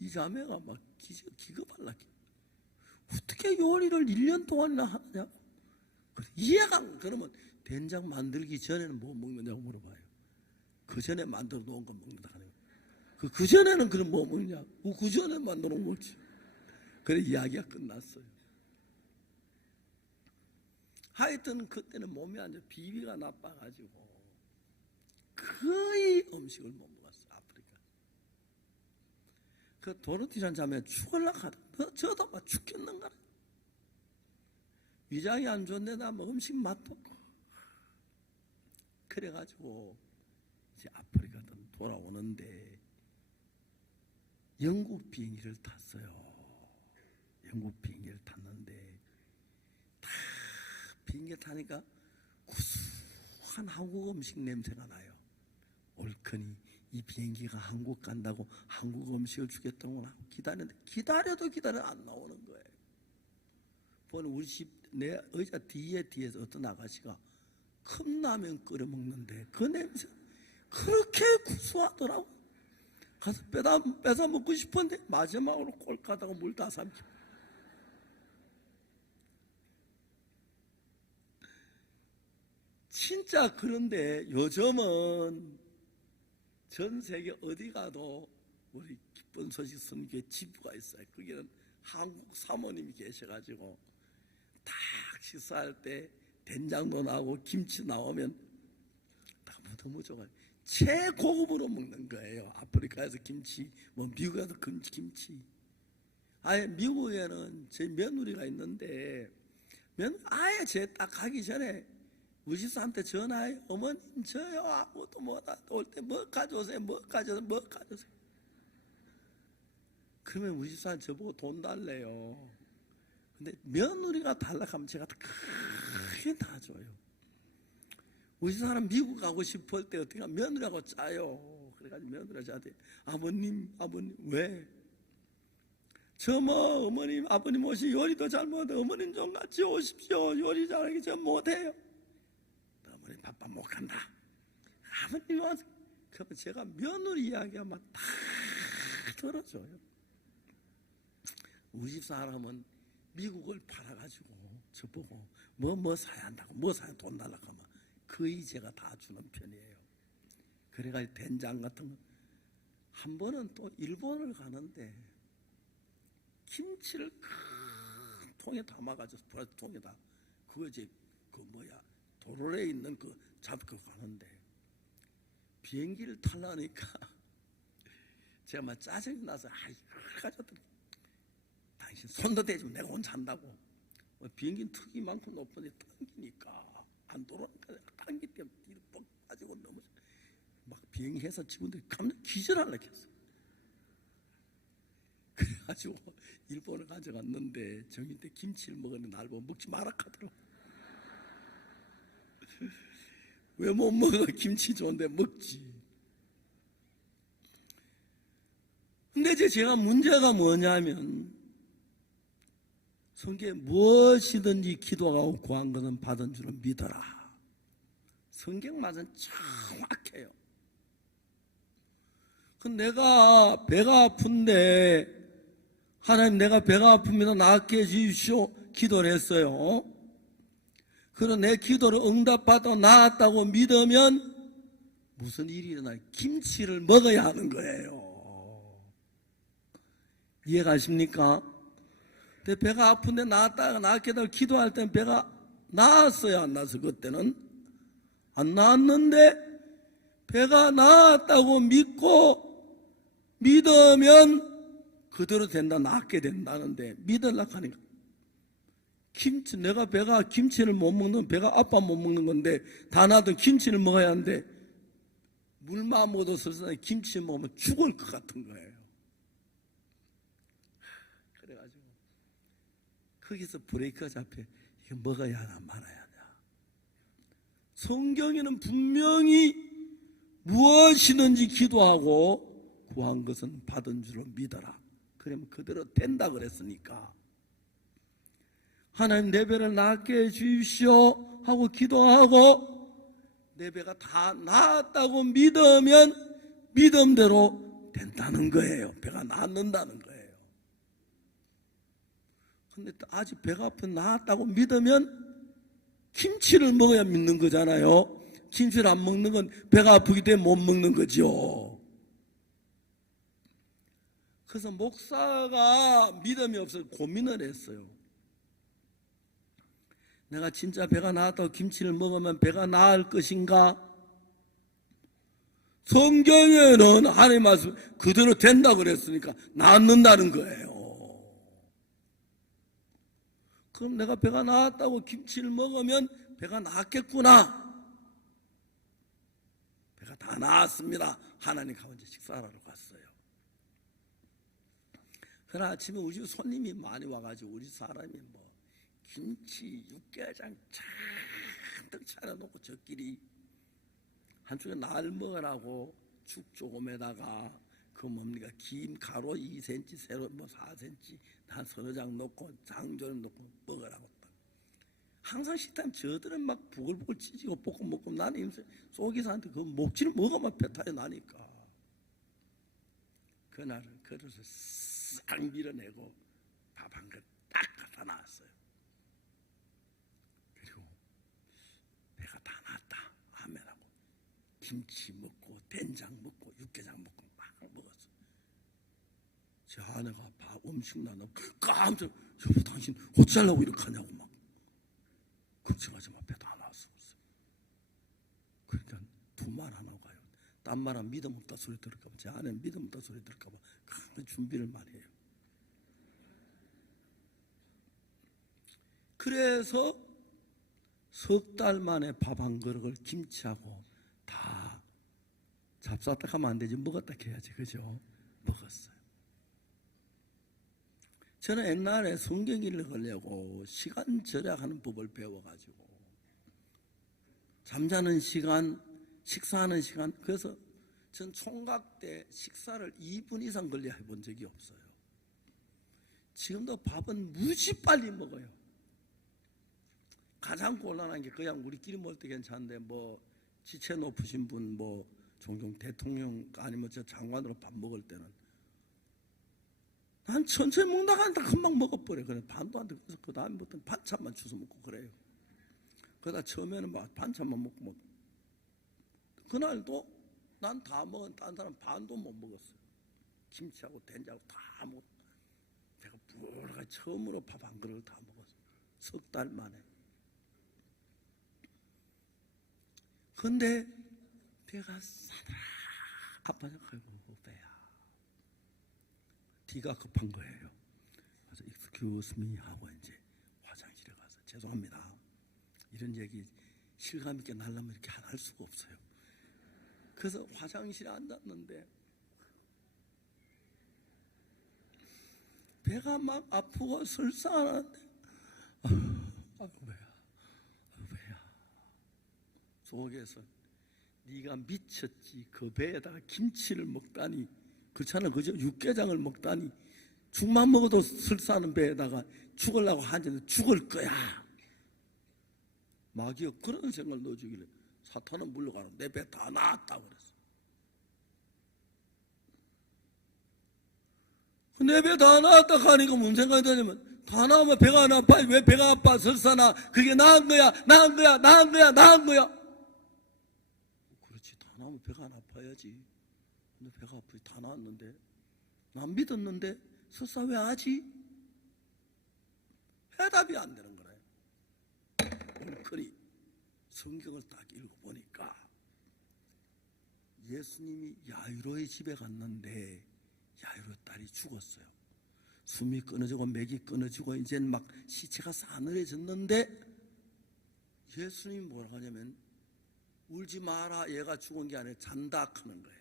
이 자매가 막 기겁할라. 어떻게 요리를 1년 동안이나 하느냐고. 이해가 안. 그러면 된장 만들기 전에는 뭐 먹느냐고 물어봐요. 그 전에 만들어 놓은 거 먹는다 하는 거예요. 그 전에는 그럼 뭐 먹냐? 그 전에 만들어 놓은 거지. 그래 이야기가 끝났어요. 하여튼 그때는 몸이 안 좋아. 비위가 나빠가지고 거의 음식을 못 먹었어. 아프리카. 그 도로티산 자매 죽을라 하다. 저도 막 죽겠는가. 위장이 안 좋은데다 뭐 음식 맛도 없고. 그래가지고 이제 아프리카 돌아오는데 영국 비행기를 탔어요. 영국 비행기를 탔는데 다 비행기 타니까 구수한 한국 음식 냄새가 나요. 옳거니 이 비행기가 한국 간다고 한국 음식을 주겠다고 하고 기다렸는데 기다려도 안 나오는 거예요. 보는 우리 집 내 의자 뒤에서 어떤 아가씨가 컵라면 끓여 먹는데 그 냄새 그렇게 구수하더라고. 가서 뺏어 먹고 싶은데 마지막으로 꼴까다가 물 다 삼켜. 진짜. 그런데 요즘은 전 세계 어디 가도 우리 기쁜 소식 선교회 지부가 있어요. 거기는 한국 사모님이 계셔가지고 딱 식사할 때 된장도 나오고 김치 나오면 너무 좋아요. 최고급으로 먹는 거예요. 아프리카에서 김치, 뭐 미국에서 김치. 아예 미국에는 제 며느리가 있는데 아예 제 딱 가기 전에 우리 집사한테 전화해. 어머님 저요 아무것도 못하 올 때 뭐 가져오세요. 뭐 가져오세요. 그러면 우리 집사는 저보고 돈 달래요. 근데 며느리가 달라하면 제가 크게 다 줘요. 우리 사람 미국 가고 싶을 때 어떻게 하면 며느리하고 짜요. 그래가지고 며느리가 저한테 아버님 왜? 저 뭐 어머님 아버님 오시 요리도 잘 못해. 어머님 좀 같이 오십시오. 요리 잘하기 전 못해요. 어머님 바빠 못 간다. 아버님 와서. 그러면 제가 며느리 이야기하면 다 들어줘요. 우리 집 사람은 미국을 팔아가지고 저보고 뭐 사야 한다고 뭐 사야 돈 달라고 하면 거의 제가 다 주는 편이에요. 그래가지고 된장 같은 거. 한 번은 또 일본을 가는데 김치를 큰 통에 담아가지고 플라스틱 통에다 그거 이제 도로에 있는 그 잡고 가는데 비행기를 타려니까 제가 막 짜증이 나서 그걸 가져왔더니 당신 손도 대지 내가 혼자 한다고. 비행기는 특이만큼 높은데 당기니까 안 돌아오니까 당기 때문에 뒤로 뻑 빠지고 넘어져. 막 비행기에서 직원들이 깜짝 기절하려고 했어. 그래가지고 일본을 가져갔는데 정인 때 김치를 먹었는데 날 보고 먹지 마라 하더라고. 왜 못 먹어? 김치 좋은데 먹지. 근데 이제 제가 문제가 뭐냐면 성경에 무엇이든지 기도하고 구한 것은 받은 줄을 믿어라. 성경 말은 정확해요. 내가 배가 아픈데 하나님 내가 배가 아픕니다. 낫게 해주십시오. 기도를 했어요. 그럼 내 기도를 응답받아 나았다고 믿으면 무슨 일이 일어나요? 김치를 먹어야 하는 거예요. 이해가십니까? 내 배가 아픈데 나았다가 낫게 해달라고 기도할 때는 배가 나았어요, 안 나았어요? 그때는 안 나았는데 배가 나았다고 믿으면 그대로 된다, 낫게 된다는데 믿으려고 하니까 김치, 내가 배가 김치를 못 먹는, 배가 아파 못 먹는 건데 다 나도 김치를 먹어야 하는데 물만 먹어도 설사에 김치 먹으면 죽을 것 같은 거예요. 그래가지고 거기서 브레이크가 잡혀. 이거 먹어야 하나 말아야 하나. 성경에는 분명히 무엇이든지 기도하고 구한 것은 받은 줄로 믿어라. 그러면 그대로 된다 그랬으니까 하나님 내 배를 낫게 해 주십시오 하고 기도하고 내 배가 다 나았다고 믿으면 믿음대로 된다는 거예요. 배가 낫는다는 거예요. 근데 아직 배가 아픈 나았다고 믿으면 김치를 먹어야 믿는 거잖아요. 김치를 안 먹는 건 배가 아프기 때문에 못 먹는 거죠. 그래서 목사가 믿음이 없어서 고민을 했어요. 내가 진짜 배가 나았다고 김치를 먹으면 배가 나을 것인가? 성경에는 하나님 말씀 그대로 된다고 그랬으니까 낫는다는 거예요. 그럼 내가 배가 나았다고 김치를 먹으면 배가 나았겠구나. 배가 다 나았습니다. 하나님 가운데 식사하러 갔어요. 그러나 아침에 우리 집 손님이 많이 와가지고 우리 사람이 뭐 김치, 육개장 잔뜩 차려놓고 저끼리 한쪽에 날 먹으라고 죽 조금에다가 그 뭡니까 김 가루 2cm, 세로 뭐 4cm 한 서너 장 넣고 장조림 넣고 먹으라고. 항상 식당 저들은 막 부글부글 찢고 볶음 먹고 나는 속이사한테 그 목질을 먹으면 배탈이 나니까 그날은 그릇을 싹 밀어내고 밥 한 그릇 딱 갖다 놨어요. 그리고 배가 다 났다 하면 하고 김치 먹고 된장 먹고 육개장 먹고 막 먹었어. 제 아내가 음식 나눠 깜짝 여보 당신 어쩌려고 이렇게 하냐고 막 걱정하지 마. 배 다 나왔어. 그러니까 두 말 안 하고 가요. 딴 말은 믿음 없다 소리 들을까 봐. 제 아내는 믿음 없다 소리 들을까 봐 준비를 많이 해요. 그래서 석 달 만에 밥 한 그릇을 김치하고 다 잡쌌다 하면 안 되지. 먹었다 해야지. 그죠? 먹었어요. 저는 옛날에 성경 읽으려고 시간 절약하는 법을 배워가지고 잠자는 시간, 식사하는 시간, 그래서 전 총각 때 식사를 2분 이상 걸려 해본 적이 없어요. 지금도 밥은 무지 빨리 먹어요. 가장 곤란한 게 그냥 우리끼리 먹을 때 괜찮은데 뭐 지체 높으신 분 뭐 종종 대통령 아니면 저 장관으로 밥 먹을 때는 난 천천히 먹다가 한 금방 먹어버려. 그래 반도 안 돼. 그래서 그 다음부터는 반찬만 주워 먹고 그래요. 그러다 처음에는 막 반찬만 먹고 뭐 그날도 난 다 먹은 딴 사람 반도 못 먹었어요. 김치하고 된장하고 다 먹. 내가 부러가 처음으로 밥 한 그릇을 다 먹었어요. 석 달 만에. 근데 배가 싸다라 아파서 아이고 배야. 뒤가 급한 거예요. 그래서 excuse me 하고 이제 화장실에 가서 죄송합니다. 이런 얘기 실감 있게 하려면 이렇게 할 수가 없어요. 그래서 화장실에 앉았는데 배가 막 아프고 설사하는데 아이고 배야. 속에서 네가 미쳤지. 그 배에다가 김치를 먹다니. 그렇잖아. 그죠? 육개장을 먹다니. 죽만 먹어도 설사하는 배에다가 죽으려고 하는데 죽을 거야. 마귀가 그런 생각을 넣어주길래 사탄은 물러가라. 내 배 다 나았다고 그랬어. 내 배 다 나았다고 하니까 무슨 생각이 드냐면 다 나오면 배가 안 아파. 왜 배가 아파? 설사나. 그게 나은 거야. 그렇지. 다 나오면 배가 안 아파야지. 근데 배가 아프지. 다 나았는데 난 믿었는데 설사 왜 하지? 해답이 안 되는 거예요. 엉클이 성경을 딱 읽어보니까 예수님이 야이로의 집에 갔는데 야이로 딸이 죽었어요. 숨이 끊어지고 맥이 끊어지고 이제 막 시체가 싸늘해졌는데 예수님이 뭐라고 하냐면 울지 마라, 얘가 죽은 게 아니라 잔다 하는 거예요.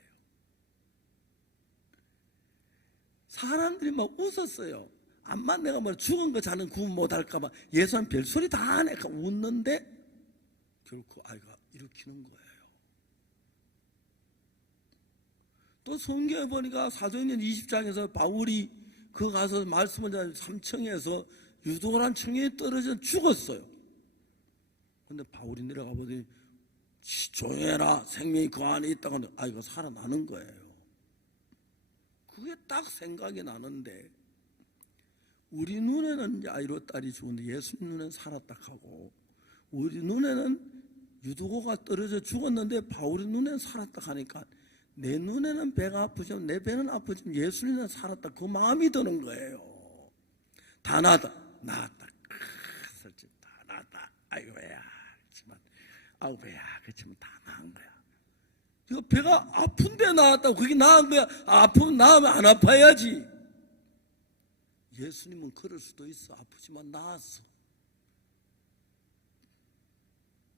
사람들이 막 웃었어요. 암만 내가 뭐 죽은 거 자는 구분 못할까 봐 예수는 별소리 다 안 해 웃는데 결코 아이가 일으키는 거예요. 또 성경에 보니까 사도행전 20장에서 바울이 그 가서 말씀을 3층에서 유도란 청년이 떨어져 죽었어요. 근데 바울이 내려가 보더니 조용해라, 생명이 그 안에 있다고 하는데 아이가 살아나는 거예요. 그게 딱 생각이 나는데 우리 눈에는 야이로 딸이 죽었는데 예수님 눈에는 살았다 하고 우리 눈에는 유두고가 떨어져 죽었는데 바울의 눈에는 살았다 하니까 내 눈에는 배가 아프지만 내 배는 아프지만 예수님은 살았다 그 마음이 드는 거예요. 다 나았다 솔직히 다 나았다 아이고야 그렇지만 아우 배야 그렇지만 다 나은 거야. 이거 배가 아픈데 나았다고 그게 나은 거야. 아프면 나으면 안 아파야지. 예수님은 그럴 수도 있어. 아프지만 나았어.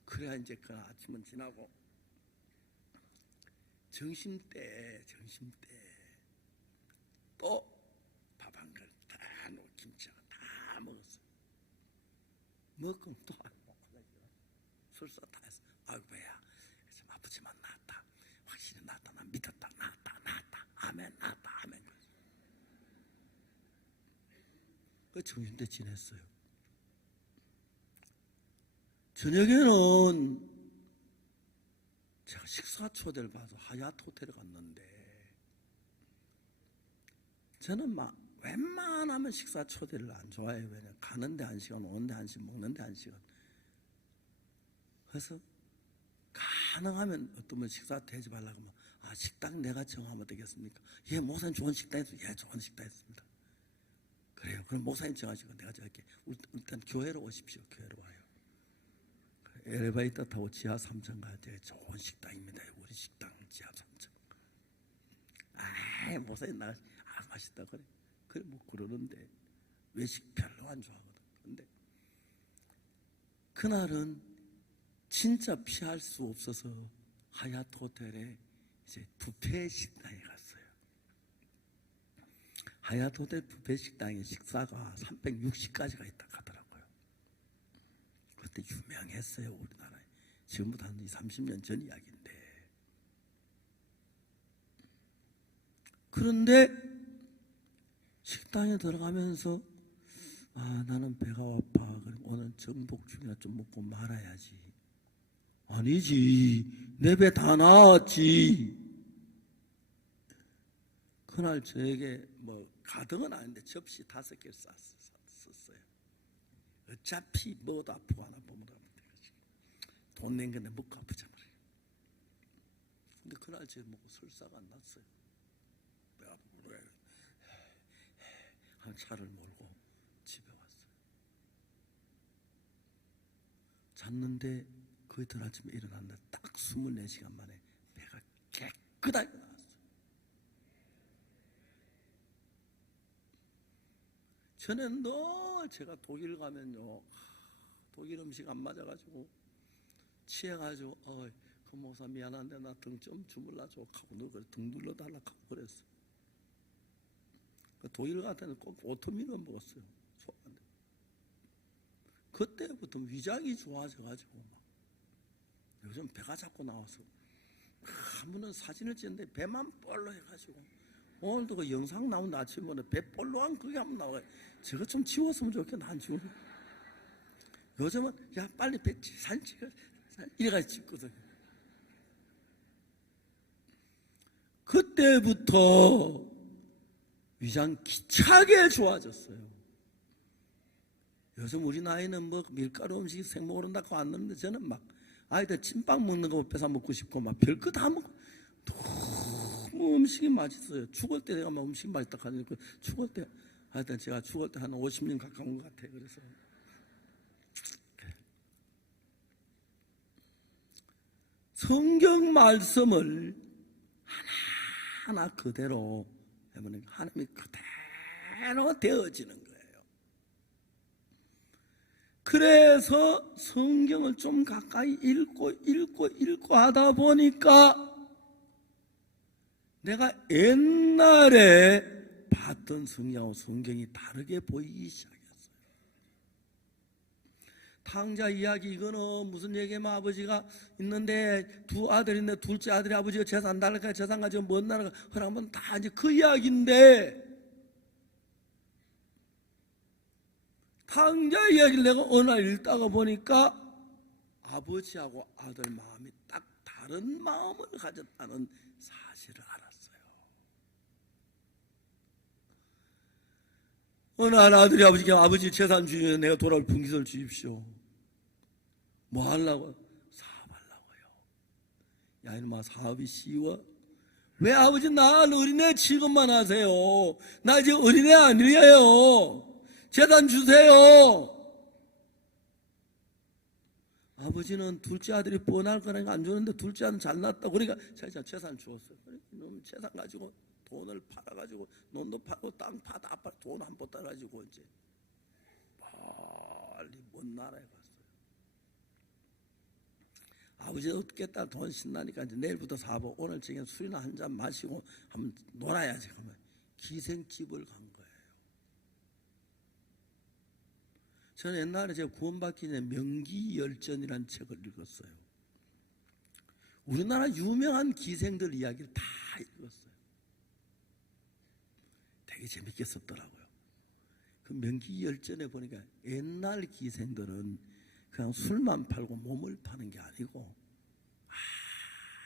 그래야 이제 그 아침은 지나고 점심때 또 밥 한 그릇 다 놓고 김치하고 다 먹었어. 먹으면 또 설사 다 했어. 아이고 배야 좀 아프지만 나았다. 확실히 나았다. 난 믿었다. 나았다. 아멘. 나았다. 아멘. 그 점심때 지냈어요. 저녁에는 제가 식사 초대를 받아서 하얏트 호텔에 갔는데 저는 막 웬만하면 식사 초대를 안 좋아해요. 왜냐면 가는데 1시간, 오는데 1시간, 먹는데 1시간. 그래서 가능하면 어떤 분 식사 대접하려고 하면 식당 내가 정하면 되겠습니까? 예, 목사님 좋은 식당에서 예, 좋은 식당이었습니다. 그래요. 그럼 목사님 정하시고 내가 저렇게 일단 교회로 오십시오. 교회로 와요. 엘리베이터 타고 지하 3층 가야 돼. 좋은 식당입니다. 우리 식당 지하 3층. 목사님 나 맛있다 그래. 그래 뭐 그러는데 외식 별로 안 좋아하거든. 근데 그날은 진짜 피할 수 없어서 하얏트 호텔에 이제 뷔페 식당에 갔어요. 하얏트 호텔 뷔페 식당에 식사가 360가지가 있다 하더라고요. 그때 유명했어요. 우리나라에. 지금부터 한 30년 전 이야기인데. 그런데 식당에 들어가면서 나는 배가 고파. 그럼 오늘 전복죽이나 좀 먹고 말아야지. 아니지. 내 배 다 나왔지. 그날 저에게 뭐 가득은 아닌데 접시 5개 쌌어요. 어차피 뭐도 아프고 안 아프고 돈 낸 건데 먹고 아프잖아요. 근데 그날 제 먹고 설사가 안 났어요. 배가 아프고 그래. 한 차를 몰고 집에 왔어요. 잤는데 그 이틀 아침에 일어났는데 딱 24시간 만에 배가 깨끗하게 나왔어요. 저는 늘 제가 독일 가면요 독일 음식 안 맞아가지고 취해가지고 그 목사 미안한데 나 등 좀 주물러줘 하고 늘 등 눌러달라고 하고 그랬어요. 독일 같은 데는 꼭 오트밀을 먹었어요. 소화한데. 그때부터 위장이 좋아져가지고 막 요즘 배가 자꾸 나와서 한 번은 사진을 찍는데 배만 뻘로 해가지고 오늘도 그 영상 나온다 아침에 배 뻘로한 그게 한번 나와요. 저거 좀 지웠으면 좋겠나 안 지워. 요즘은 야 빨리 배 사진 찍어 이래가지고 찍거든. 그때부터 위장 기차게 좋아졌어요. 요즘 우리 나이는 뭐 밀가루 음식 생목을 한다고 안 넣는데 저는 막 아이들 찐빵 먹는 거 뺏어 먹고 싶고 막 별거 다 먹고 너무 음식이 맛있어요. 죽을 때 내가 막 음식 맛있다 하니까 죽을 때 하여튼 제가 죽을 때 한 50년 가까운 것 같아요. 그래서 성경 말씀을 하나하나 그대로 해보니 하나님이 그대로 되어지는 거예요. 그래서 성경을 좀 가까이 읽고 하다 보니까 내가 옛날에 봤던 성경하고 성경이 다르게 보이기 시작했어요. 탕자 이야기, 이거는 무슨 얘기냐면 아버지가 있는데 두 아들인데 둘째 아들이 아버지가 재산 달라니까 재산 가지고 먼 나라가 허락하면 다 이제 그 이야기인데, 탕자 이야기를 내가 어느 날 읽다가 보니까 아버지하고 아들 마음이 딱 다른 마음을 가졌다는 사실을 알았어요. 어느 날 아들이 아버지께 아버지 재산 주면 내가 돌아올 분깃을 주십시오. 뭐 하려고? 사업하려고요. 야 이놈아, 사업이 쉬워? 왜 아버지 나 어린애 취급만 하세요? 나 이제 어린애 아니에요. 재산 주세요. 아버지는 둘째 아들이 뻔할 거니까 안 주는데 둘째 아들은 잘났다. 그러니까 제가 재산 주었어요. 그럼 재산 가지고 돈을 팔아가지고 논도 팔고 땅 파다 아빠 돈 한 번 따가지고 이제 빨리 먼 나라에 갔어요. 아버지는 어떻겠다. 돈 신나니까 이제 내일부터 사고 오늘 저녁에 술이나 한 잔 마시고 한번 놀아야지. 그러면 기생집을 간 거예요. 저는 옛날에 제가 구원받기 전에 명기열전이라는 책을 읽었어요. 우리나라 유명한 기생들 이야기를 다 읽었어요. 되게 재밌게 썼더라고요. 그 명기열전에 보니까 옛날 기생들은 그냥 술만 팔고 몸을 파는 게 아니고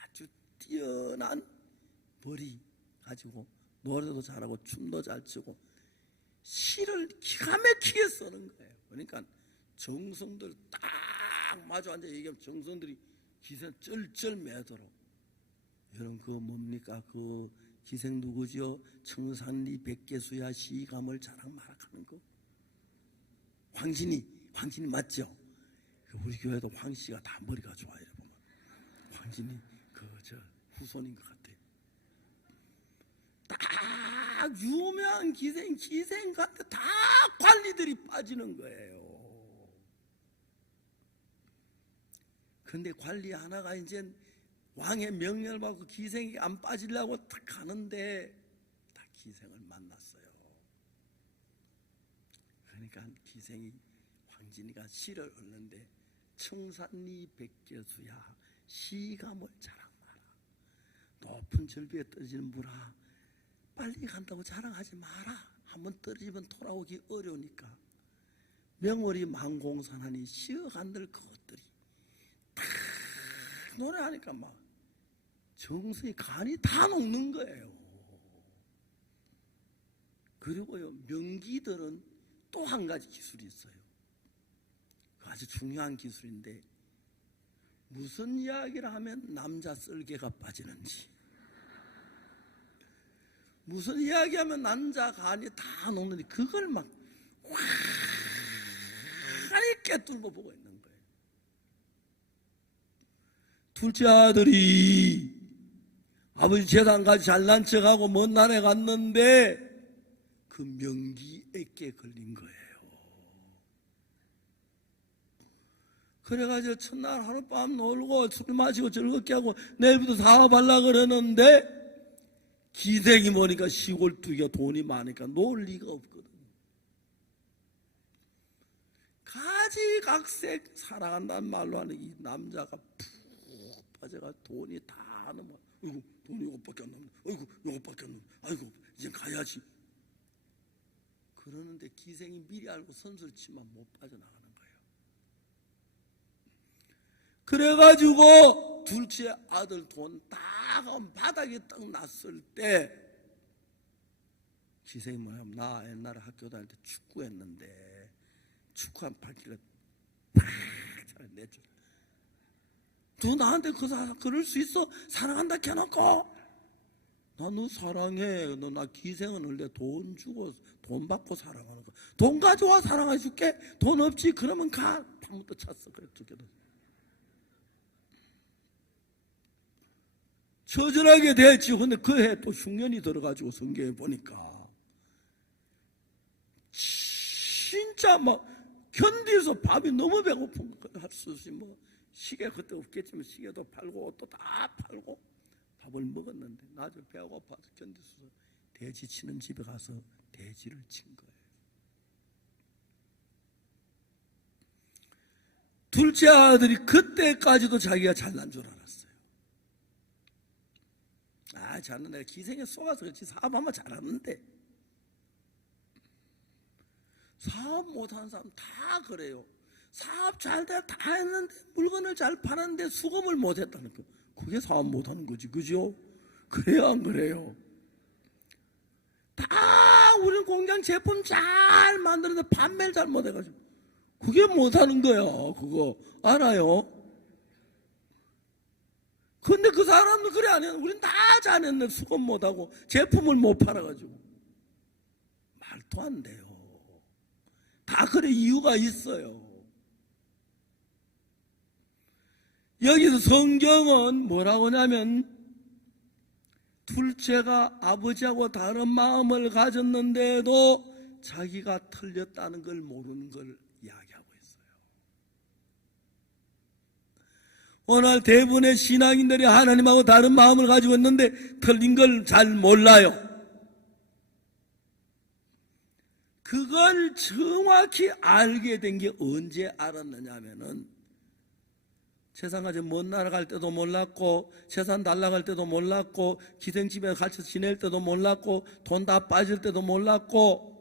아주 뛰어난 머리 가지고 노래도 잘하고 춤도 잘 추고 시를 기가 막히게 쓰는 거예요. 그러니까 정성들 딱 마주 앉아 얘기하면 정성들이 기생 쩔쩔 매도록. 여러분 그거 뭡니까? 그 기생 누구지요? 청산리 백개수야 시감을 자랑 말하는 거. 황신이 맞죠? 우리 교회도 황씨가 다 머리가 좋아요. 보면 황신이 저 후손인 것 같아요. 딱 유명한 기생한테 다 관리들이 빠지는 거예요. 근데 관리 하나가 이제 왕의 명령을 받고 기생이 안 빠지려고 딱 가는데 딱 기생을 만났어요. 그러니까 기생이 황진이가 시를 얻는데 청산리 백개수야 시감을 자랑하라. 높은 절벽에 떨어지는 물아 빨리 간다고 자랑하지 마라. 한번 떨어지면 돌아오기 어려우니까. 명월이 망공산하니 쉬어간들 그것들이 딱 노래하니까 막 정성이 간이 다 녹는 거예요. 그리고요 명기들은 또 한 가지 기술이 있어요. 아주 중요한 기술인데 무슨 이야기를 하면 남자 쓸개가 빠지는지, 무슨 이야기하면 남자 간이 다 녹는지 그걸 막 환히 꿰뚫고 보고 있는 거예요. 둘째 아들이 아버지 재산까지 잘난 척하고 먼 나라에 갔는데 그 명기에게 걸린 거예요. 그래가지고 첫날 하룻밤 놀고 술 마시고 즐겁게 하고 내일부터 사업하려고 그러는데 기생이 보니까 시골 두기가 돈이 많으니까 놀 리가 없거든. 가지각색 사랑한다는 말로 하는 이 남자가 푹 빠져가 돈이 다 넘어. 아이고 돈이 이것밖에 안 남는다. 아이고 이것밖에 안 남는다. 아이고 이제 가야지. 그러는데 기생이 미리 알고 선수를 치면 못 빠져나가는 거예요. 그래가지고 둘째 아들 돈 딱 바닥에 딱 났을 때 기생이 뭐냐면 나 옛날에 학교 다닐 때 축구했는데 축구 한 8kg 팍 내줘. 너 나한테 그럴 수 있어? 사랑한다 해놓고 나 너 사랑해. 너 나 기생은 원래 돈 주고 돈 받고 사랑하는 거. 돈 가져와 사랑해 줄게. 돈 없지? 그러면 가. 방부터 찼어. 그래 두 개도. 처절하게 됐지. 근데 그 해 또 흉년이 들어가지고 성경에 보니까 진짜 막 견디서 밥이 너무 배고픈 거 할 수 없이 뭐 시계 그때 없겠지만 시계도 팔고 옷도 다 팔고 밥을 먹었는데 나중에 배가 고파서 견디서 돼지 치는 집에 가서 돼지를 친 거예요. 둘째 아들이 그때까지도 자기가 잘난 줄 알았어요. 저는 내가 기생에 속아서 그렇지 사업하면 잘하는데, 사업 못하는 사람 다 그래요. 사업 잘 돼 다 했는데 물건을 잘 팔았는데 수급을 못했다는 거, 그게 사업 못하는 거지, 그죠? 그래요 안 그래요? 다 우리는 공장 제품 잘 만드는데 판매를 잘 못해가지고 그게 못하는 거야. 그거 알아요? 근데 그 사람은 그래 안 해요. 우린 다 잘했는데 수급 못하고 제품을 못 팔아가지고. 말도 안 돼요. 다 그래 이유가 있어요. 여기서 성경은 뭐라고 하냐면 둘째가 아버지하고 다른 마음을 가졌는데도 자기가 틀렸다는 걸 모르는 걸 이야기하고 있어요. 오늘 대부분의 신앙인들이 하나님하고 다른 마음을 가지고 있는데 틀린 걸 잘 몰라요. 그걸 정확히 알게 된 게 언제 알았느냐 하면은 세상 가지고 먼 나라 갈 때도 몰랐고 재산 달라갈 때도 몰랐고 기생집에 같이 지낼 때도 몰랐고 돈 다 빠질 때도 몰랐고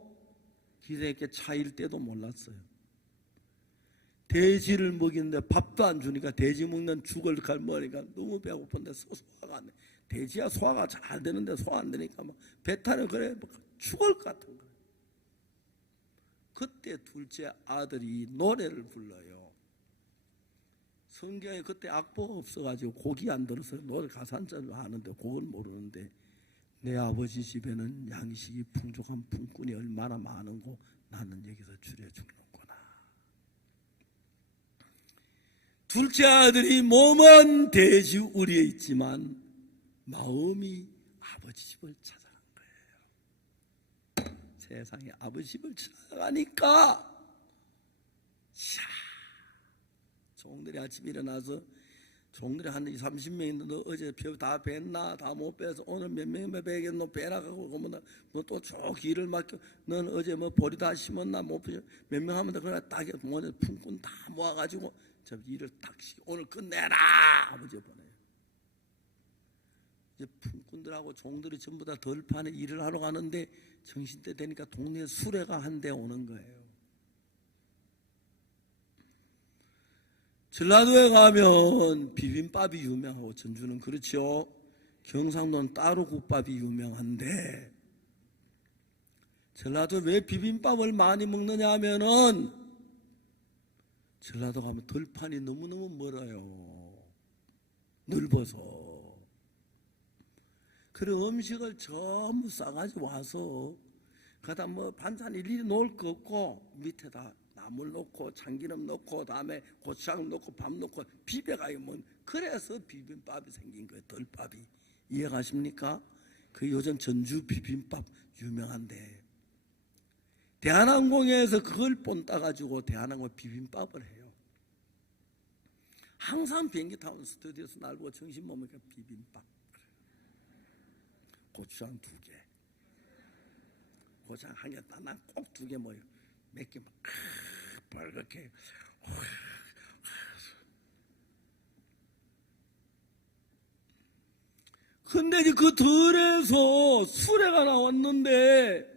기생에게 차일 때도 몰랐어요. 돼지를 먹이는데 밥도 안 주니까 돼지 먹는 죽을 갈머니까 너무 배고픈데 소화가 안 돼. 돼지야 소화가 잘 되는데 소화 안 되니까 막 배탈을 그래 죽을 것 같은 거예요. 그때 둘째 아들이 노래를 불러요. 성경에 그때 악보가 없어가지고 곡이 안 들어서 노래 가사 한자로 하는데 곡을 모르는데 내 아버지 집에는 양식이 풍족한 품꾼이 얼마나 많은고 나는 여기서 줄여 죽는구나. 둘째 아들이 몸은 돼지 우리에 있지만 마음이 아버지 집을 찾아간 거예요. 세상에 아버지 집을 찾아가니까 종들이 아침에 일어나서 종들이 한 20-30명 있는데 너 어제 표 다 뵀나? 다 못 빼서 오늘 몇 명만 빼겠노? 빼라 가고 그러면 너 또 쭉 길을 맡겨. 넌 어제 뭐 보리 다 심었나? 못 몇 명 하면 그래 딱 뭐냐 품꾼 다 모아가지고 저 일을 딱 시켜 오늘 끝내라 아버지 보내요. 이제 품꾼들하고 종들이 전부 다 덜판에 일을 하러 가는데 정신때 되니까 동네 수레가 한 대 오는 거예요. 전라도에 가면 비빔밥이 유명하고 전주는 그렇죠. 경상도는 따로 국밥이 유명한데 전라도 왜 비빔밥을 많이 먹느냐 하면은 전라도 가면 들판이 너무너무 멀어요. 넓어서. 그래 음식을 전부 싸가지고 와서 그다 뭐 반찬 일일이 놓을 거 없고 밑에다 나물 넣고 참기름 넣고 다음에 고추장 넣고 밥 넣고 비벼가면 그래서 비빔밥이 생긴 거예요. 덜밥이. 이해가십니까? 그 요즘 전주 비빔밥 유명한데 대한항공에서 그걸 본따가지고 대한항공 비빔밥을 해요. 항상 비행기 타면 스튜디오에서 날 보고 정신 못 먹으니까 비빔밥. 고추장 2개. 고추장 한 개 난 꼭 2개 먹어요. 몇 개 막 빨갛게. 근데 이제 그 들에서 수레가 나왔는데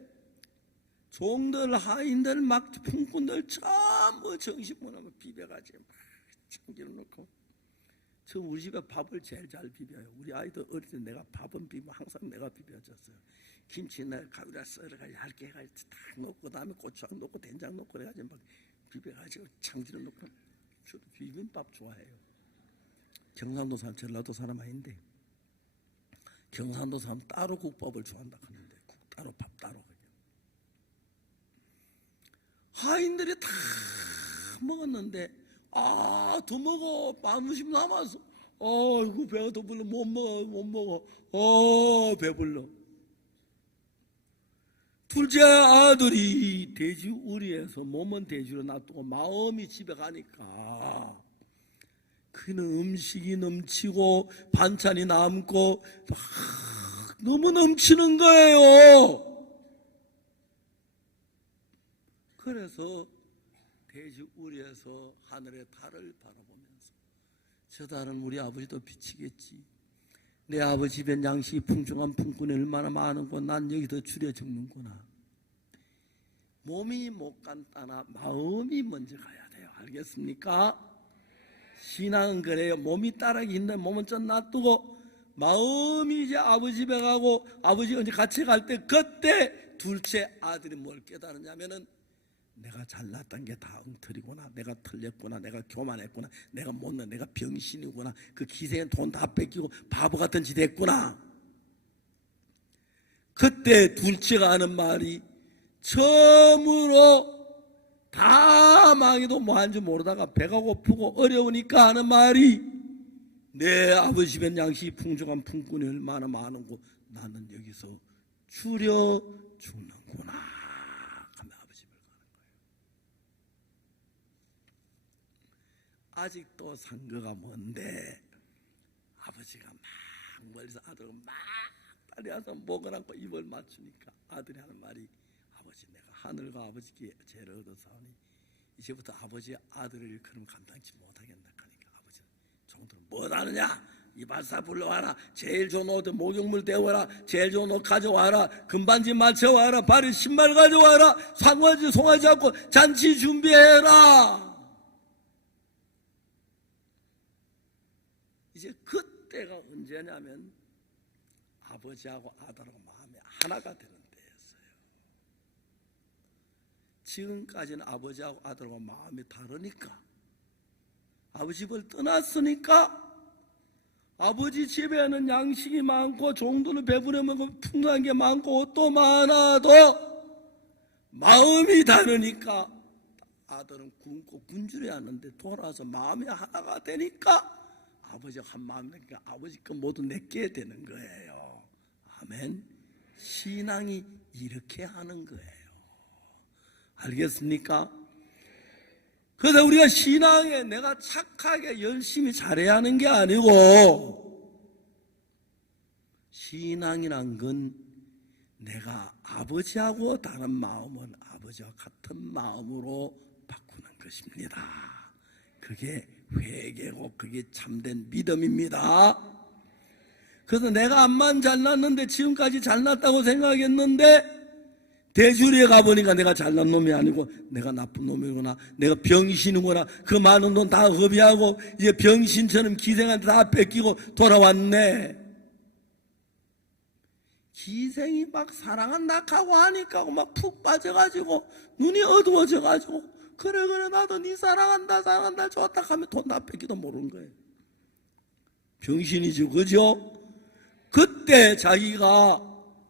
종들 하인들 막 품꾼들 전부 정신 못 하면 비벼가지고 막 참기름 넣고. 저 우리 집에 밥을 제일 잘 비벼요. 우리 아이들 어릴 때 내가 밥은 비벼 항상 내가 비벼줬어요. 김치는 가위로 썰어가 얇게 해가지고 딱 넣고 그다음에 고추장 넣고 된장 넣고 그래가지고 막 비벼가지고 참기름 넣고. 저도 비빔밥 좋아해요. 경상도 사람 전라도 사람 아닌데 경상도 사람 따로 국밥을 좋아한다 하는데 국 따로 밥 따로. 하인들이 다 먹었는데 더 먹어 40 남았어. 이거 배가 더 불러. 못 먹어. 배불러. 둘째 아들이 돼지 우리에서 몸은 돼지로 놔두고 마음이 집에 가니까 그는 음식이 넘치고 반찬이 남고 너무 넘치는 거예요. 그래서 돼지 우리에서 하늘의 달을 바라보면서 저 달은 우리 아버지도 비치겠지. 내 아버지 집엔 양식이 풍족한 품꾼이 얼마나 많은고 난 여기서 줄여 적는구나. 몸이 못 간다나 마음이 먼저 가야 돼요. 알겠습니까? 신앙은 그래요. 몸이 따라가기 힘든 몸은 좀 놔두고 마음이 이제 아버지 집에 가고 아버지가 이제 같이 갈 때 그때 둘째 아들이 뭘 깨달았냐면은 내가 잘났던 게 다 엉터리구나. 내가 틀렸구나. 내가 교만했구나. 내가 못난 내가 병신이구나. 그 기생은 돈 다 뺏기고 바보 같은 짓 했구나. 그때 둘째가 하는 말이 처음으로 다 망해도 뭐 한 줄 모르다가 배가 고프고 어려우니까 하는 말이 내 아버지 집엔 양식이 풍족한 품꾼이 얼마나 많은고 나는 여기서 줄여 죽는구나 하면 아버지 집을 가는 거예요. 아직도 상거가 먼데 아버지가 막 멀리서 아들을 막 딸려와서 목을 안고 입을 맞추니까 아들이 하는 말이 아버지 내가 하늘과 아버지께 죄를 얻어사오니 이제부터 아버지의 아들을 그럼 감당치 못하겠다 하니까 아버지는 종들은 뭐하느냐 이발사 불러와라. 제일 좋은 옷 목욕물 데워라. 제일 좋은 옷 가져와라. 금반지 맞춰와라. 발에 신발 가져와라. 상화지 송아지 잡고 잔치 준비해라. 이제 그때가 언제냐면 아버지하고 아들하고 마음이 하나가 되는 때였어요. 지금까지는 아버지하고 아들하고 마음이 다르니까 아버지 집을 떠났으니까 아버지 집에는 양식이 많고 종들을 배부려 먹고 풍성한 게 많고 옷도 많아도 마음이 다르니까 아들은 굶고 굶주려 하는데 돌아와서 마음이 하나가 되니까 아버지가 한 마음 되니까 아버지 거 모두 내게 되는 거예요. 아멘. 신앙이 이렇게 하는 거예요. 알겠습니까? 그래서 우리가 신앙에 내가 착하게 열심히 잘해야 하는 게 아니고 신앙이란 건 내가 아버지하고 다른 마음은 아버지와 같은 마음으로 바꾸는 것입니다. 그게 회개고 그게 참된 믿음입니다. 그래서 내가 암만 잘났는데 지금까지 잘났다고 생각했는데 대주리에 가보니까 내가 잘난 놈이 아니고 내가 나쁜 놈이구나. 내가 병신이구나. 그 많은 돈 다 허비하고 이제 병신처럼 기생한테 다 뺏기고 돌아왔네. 기생이 막 사랑한다 하고 하니까 막 푹 빠져가지고 눈이 어두워져가지고 그래 나도 네 사랑한다 좋다 하면 돈 다 뺏기도 모르는 거예요. 병신이죠. 그죠? 그때 자기가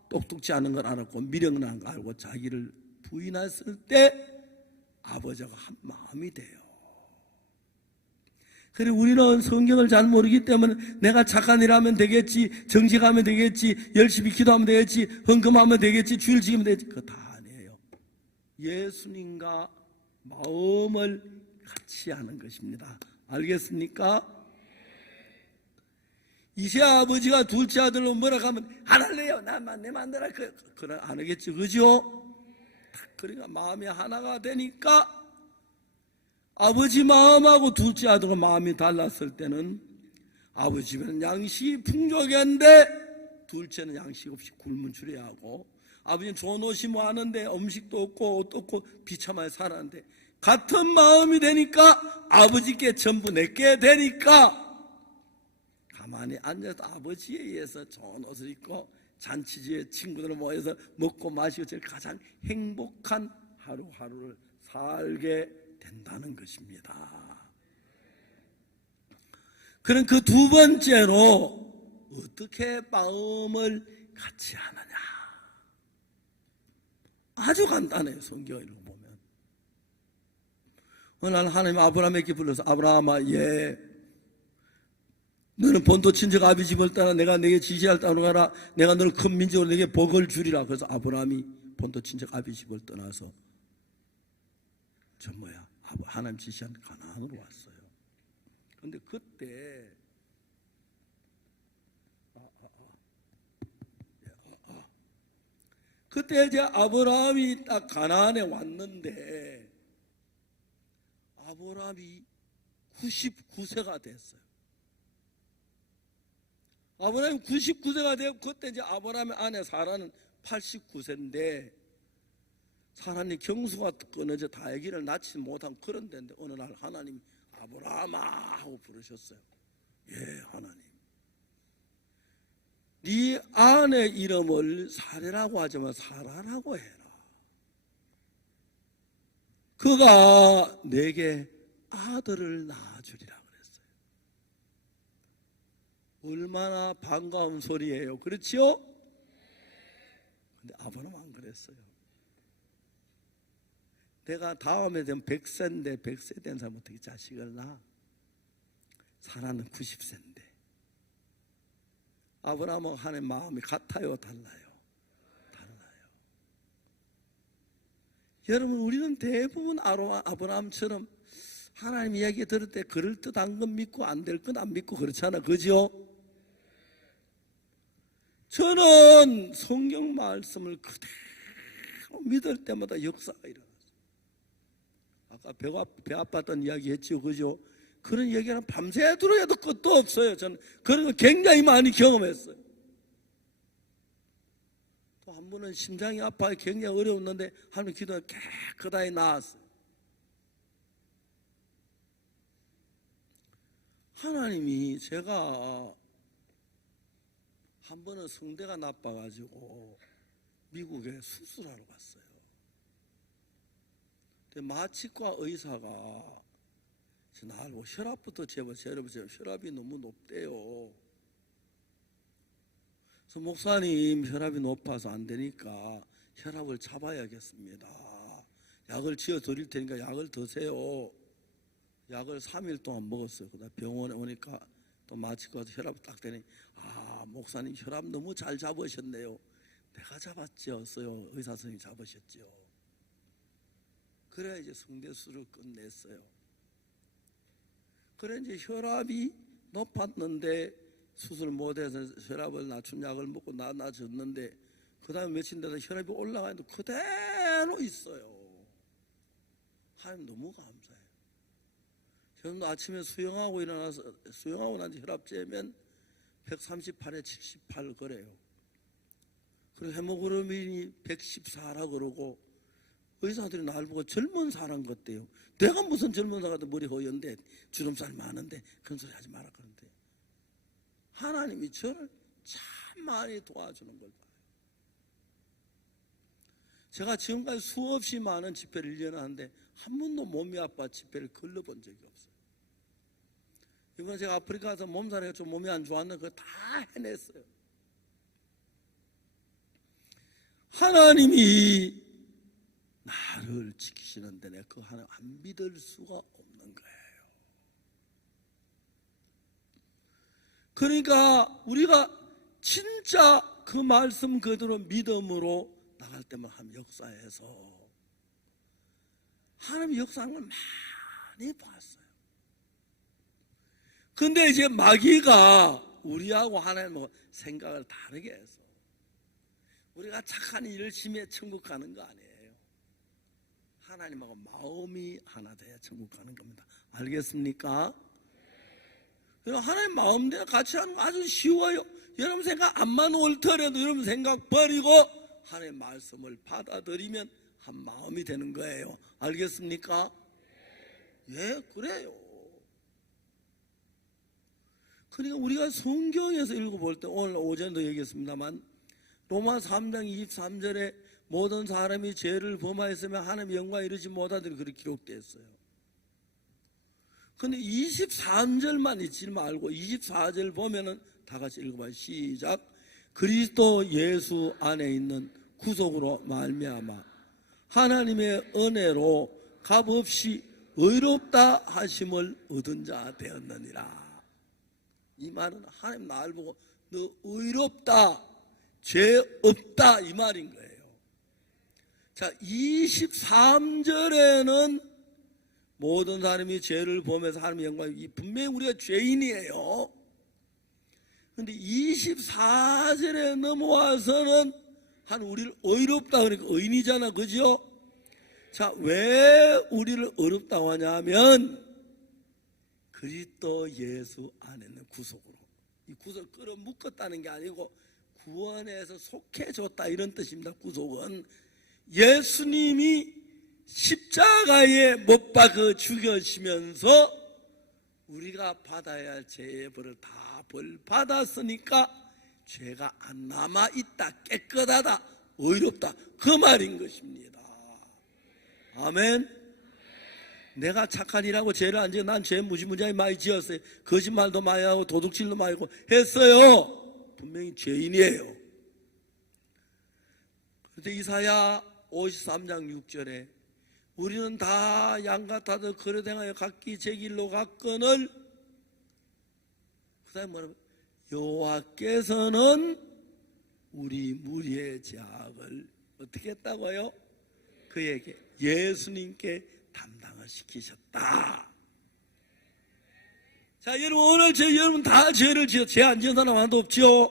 똑똑지 않은 걸 알았고 미련한 걸 알고 자기를 부인했을 때 아버지가 한 마음이 돼요. 그래 우리는 성경을 잘 모르기 때문에 내가 착한 일 하면 되겠지, 정직하면 되겠지, 열심히 기도하면 되겠지, 헌금하면 되겠지, 주일 지키면 되겠지. 그거 다 아니에요. 예수님과 마음을 같이 하는 것입니다. 알겠습니까? 이제 아버지가 둘째 아들로 뭐라 하면 안 할래요. 내 맘대로 그래 안 하겠지. 그죠? 그러니까 마음이 하나가 되니까 아버지 마음하고 둘째 아들과 마음이 달랐을 때는 아버지 집에는 양식이 풍족했는데 둘째는 양식 없이 굶은 줄여야 하고 아버지는 좋은 옷이 뭐 하는데 음식도 없고 옷도 없고 비참하게 살았는데 같은 마음이 되니까 아버지께 전부 내게 되니까 가만히 앉아서 아버지에 의해서 좋은 옷을 입고 잔치지에 친구들 모여서 먹고 마시고 제일 가장 행복한 하루하루를 살게 된다는 것입니다. 그럼 그 두 번째로 어떻게 마음을 같이 하느냐? 아주 간단해요. 성경을 읽어보면 어느 날 하나님 아브라함에게 불러서 아브라함아 너는 본토 친척 아비 집을 따라 내가 내게 지시할 땅으로 가라. 내가 너를 큰 민족으로 내게 복을 주리라. 그래서 아브라함이 본토 친척 아비 집을 떠나서 하나님 지시한 가나안으로 왔어요. 그런데 그때 이제 아브라함이 딱 가나안에 왔는데 아브라함이 99세가 됐어요. 아브라함이 99세가 되고 그때 이제 아브라함의 아내 사라는 89세인데 사라님 경수가 끊어져 다이기를 낳지 못한 그런 데인데 어느 날 하나님이 아브라함아 하고 부르셨어요. 예, 하나님. 네 아내 이름을 사례라고 하지만 사라라고 해라. 그가 내게 아들을 낳아주리라 그랬어요. 얼마나 반가운 소리예요. 그렇지요? 근데 아브라함은 안 그랬어요. 내가 다음에 되면 100세인데 100세 된 사람 어떻게 자식을 낳아? 사라는 90세인데. 아브라함과 하나님 마음이 같아요? 달라요? 달라요. 여러분, 우리는 대부분 아브라함처럼 하나님 이야기 들을 때 그럴듯한 건 믿고 안 될 건 안 믿고 그렇잖아. 그죠? 저는 성경 말씀을 그대로 믿을 때마다 역사가 일어났어요. 아까 배 아팠던 이야기 했죠. 그죠? 그런 얘기는 밤새도록 해도 끝도 없어요. 저는 그런 거 굉장히 많이 경험했어요. 또 한 번은 심장이 아파서 굉장히 어려웠는데 하나님 기도가 깨끗하게 나았어요. 하나님이 제가 한 번은 성대가 나빠가지고 미국에 수술하러 갔어요. 마취과 의사가 나를 혈압부터 재보세요. 혈압이 너무 높대요. 그래서 목사님 혈압이 높아서 안 되니까 혈압을 잡아야겠습니다. 약을 지어 드릴 테니까 약을 드세요. 약을 3일 동안 먹었어요. 그다음 병원에 오니까 또 마취과 혈압 딱 되니 목사님 혈압 너무 잘 잡으셨네요. 내가 잡았죠. 의사 선생님이 잡으셨죠. 그래야 이제 성대수술을 끝냈어요. 그래 이제 혈압이 높았는데 수술 못해서 혈압을 낮춘 약을 먹고 낮아졌는데 그 다음에 며칠 돼서 혈압이 올라가는데 그대로 있어요. 하나님 너무 감사해요. 저는 아침에 수영하고 일어나서 수영하고 난 뒤 혈압 재면 138에 78 그래요. 그리고 헤모글로빈이 114라 그러고 의사들이 나를 보고 젊은 사람 같대요. 내가 무슨 젊은 사람 같아. 머리 허연데 주름살 많은데 그런 소리 하지 마라 그런데 하나님이 저를 참 많이 도와주는 걸 봐요. 제가 지금까지 수없이 많은 집회를 1년에 하는데 한 번도 몸이 아파 집회를 걸러본 적이 없어요. 이번에 제가 아프리카 가서 몸살이 좀 몸이 안 좋았는데 그거 다 해냈어요. 하나님이 나를 지키시는데 내가 그 하나님 안 믿을 수가 없는 거예요. 그러니까 우리가 진짜 그 말씀 그대로 믿음으로 나갈 때만 하나님 역사해서 하나님 역사하는 걸 많이 봤어요. 근데 이제 마귀가 우리하고 하나님하고 생각을 다르게 해서 우리가 착한 일 열심히 해 천국 가는 거 아니에요. 하나님하고 마음이 하나 돼야 천국 가는 겁니다. 알겠습니까? 하나님 마음대로 같이 하는 거 아주 쉬워요. 여러분 생각 안만 옳더라도 여러분 생각 버리고 하나님의 말씀을 받아들이면 한 마음이 되는 거예요. 알겠습니까? 예, 그래요. 그러니까 우리가 성경에서 읽어볼 때 오늘 오전도 얘기했습니다만 로마 3장 23절에 모든 사람이 죄를 범하였으면 하나님의 영광에 이르지 못하더니 그렇게 기록되어 있어요. 근데 23절만 잊지 말고 24절 보면은 다 같이 읽어봐요. 시작. 그리스도 예수 안에 있는 구속으로 말미암아 하나님의 은혜로 값없이 의롭다 하심을 얻은 자 되었느니라. 이 말은 하나님 나를 보고 너 의롭다, 죄 없다 이 말인 거예요. 자, 23절에는 모든 사람이 죄를 보면서 하나님의 영광이 분명히 우리가 죄인이에요. 근데 24절에 넘어와서는 한 우리를 의롭다 그러니까 의인이잖아, 그죠? 자, 왜 우리를 의롭다고 하냐면 그리스도 예수 안에는 구속으로, 이 구속을 끌어묶었다는 게 아니고 구원에서 속해줬다 이런 뜻입니다. 구속은 예수님이 십자가에 못 박아 죽여지면서 우리가 받아야 할 죄의 벌을 다 벌 받았으니까 죄가 안 남아있다, 깨끗하다, 의롭다 그 말인 것입니다. 아멘. 내가 착한 일하고 죄를 안 지어 난 죄 무지무지하게 많이 지었어요. 거짓말도 많이 하고 도둑질도 많이 하고 했어요. 분명히 죄인이에요. 그런데 이사야 53장 6절에 우리는 다 양같아도 그릇 행하여 각기 제 길로 갔거늘, 그 다음에 뭐냐면 여호와께서는 우리 무리의 죄악을 어떻게 했다고요? 그에게 예수님께 담당을 시키셨다. 자, 여러분 오늘 여러분 다 죄를 지어 죄 안 지은 사람 하나도 없죠?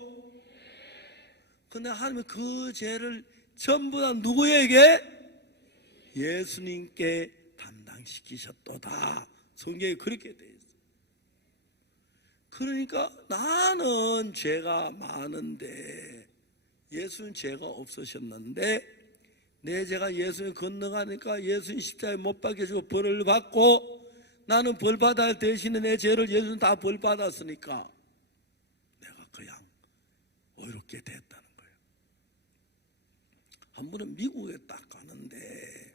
근데 하나님은 그 죄를 전부 다 누구에게? 예수님께 담당시키셨도다. 성경에 그렇게 되어 있어요. 그러니까 나는 죄가 많은데 예수는 죄가 없으셨는데 내 죄가 예수님 건너가니까 예수님 십자가에 못 박혀주고 벌을 받고 나는 벌 받아야 할 대신에 내 죄를 예수는 다 벌 받았으니까 내가 그냥 의롭게 됐다는 거예요. 한 번은 미국에 딱 가는데